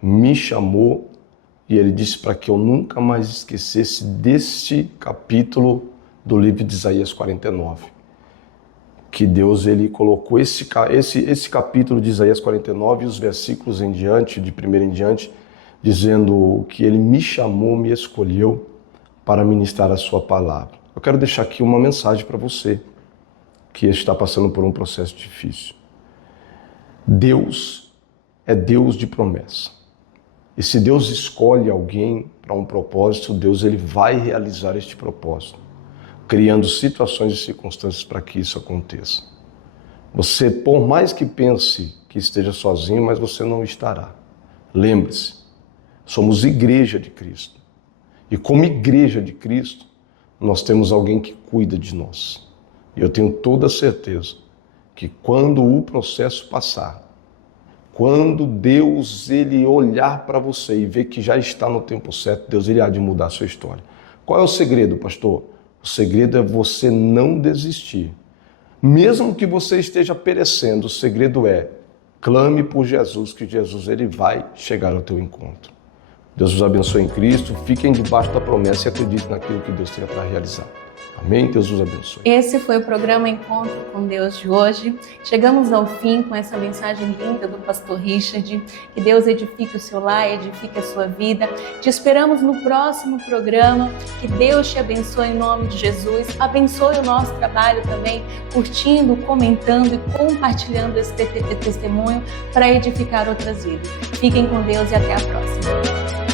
me chamou e ele disse para que eu nunca mais esquecesse deste capítulo do livro de Isaías 49. Que Deus ele colocou esse capítulo de Isaías 49 e os versículos em diante, de primeiro em diante, dizendo que ele me chamou, me escolheu para ministrar a sua palavra. Eu quero deixar aqui uma mensagem para você que está passando por um processo difícil. Deus é Deus de promessa. E se Deus escolhe alguém para um propósito, Deus ele vai realizar este propósito, criando situações e circunstâncias para que isso aconteça. Você, por mais que pense que esteja sozinho, mas você não estará. Lembre-se, somos igreja de Cristo. E como igreja de Cristo, nós temos alguém que cuida de nós. E eu tenho toda a certeza que quando o processo passar, quando Deus ele olhar para você e ver que já está no tempo certo, Deus ele há de mudar a sua história. Qual é o segredo, pastor? O segredo é você não desistir. Mesmo que você esteja perecendo, o segredo é clame por Jesus, que Jesus ele vai chegar ao teu encontro. Deus os abençoe em Cristo, fiquem debaixo da promessa e acreditem naquilo que Deus tem para realizar. Amém? Deus os abençoe. Esse foi o programa Encontro com Deus de hoje. Chegamos ao fim com essa mensagem linda do pastor Richard. Que Deus edifique o seu lar, edifique a sua vida. Te esperamos no próximo programa. Que Deus te abençoe em nome de Jesus. Abençoe o nosso trabalho também, curtindo, comentando e compartilhando esse testemunho para edificar outras vidas. Fiquem com Deus e até a próxima.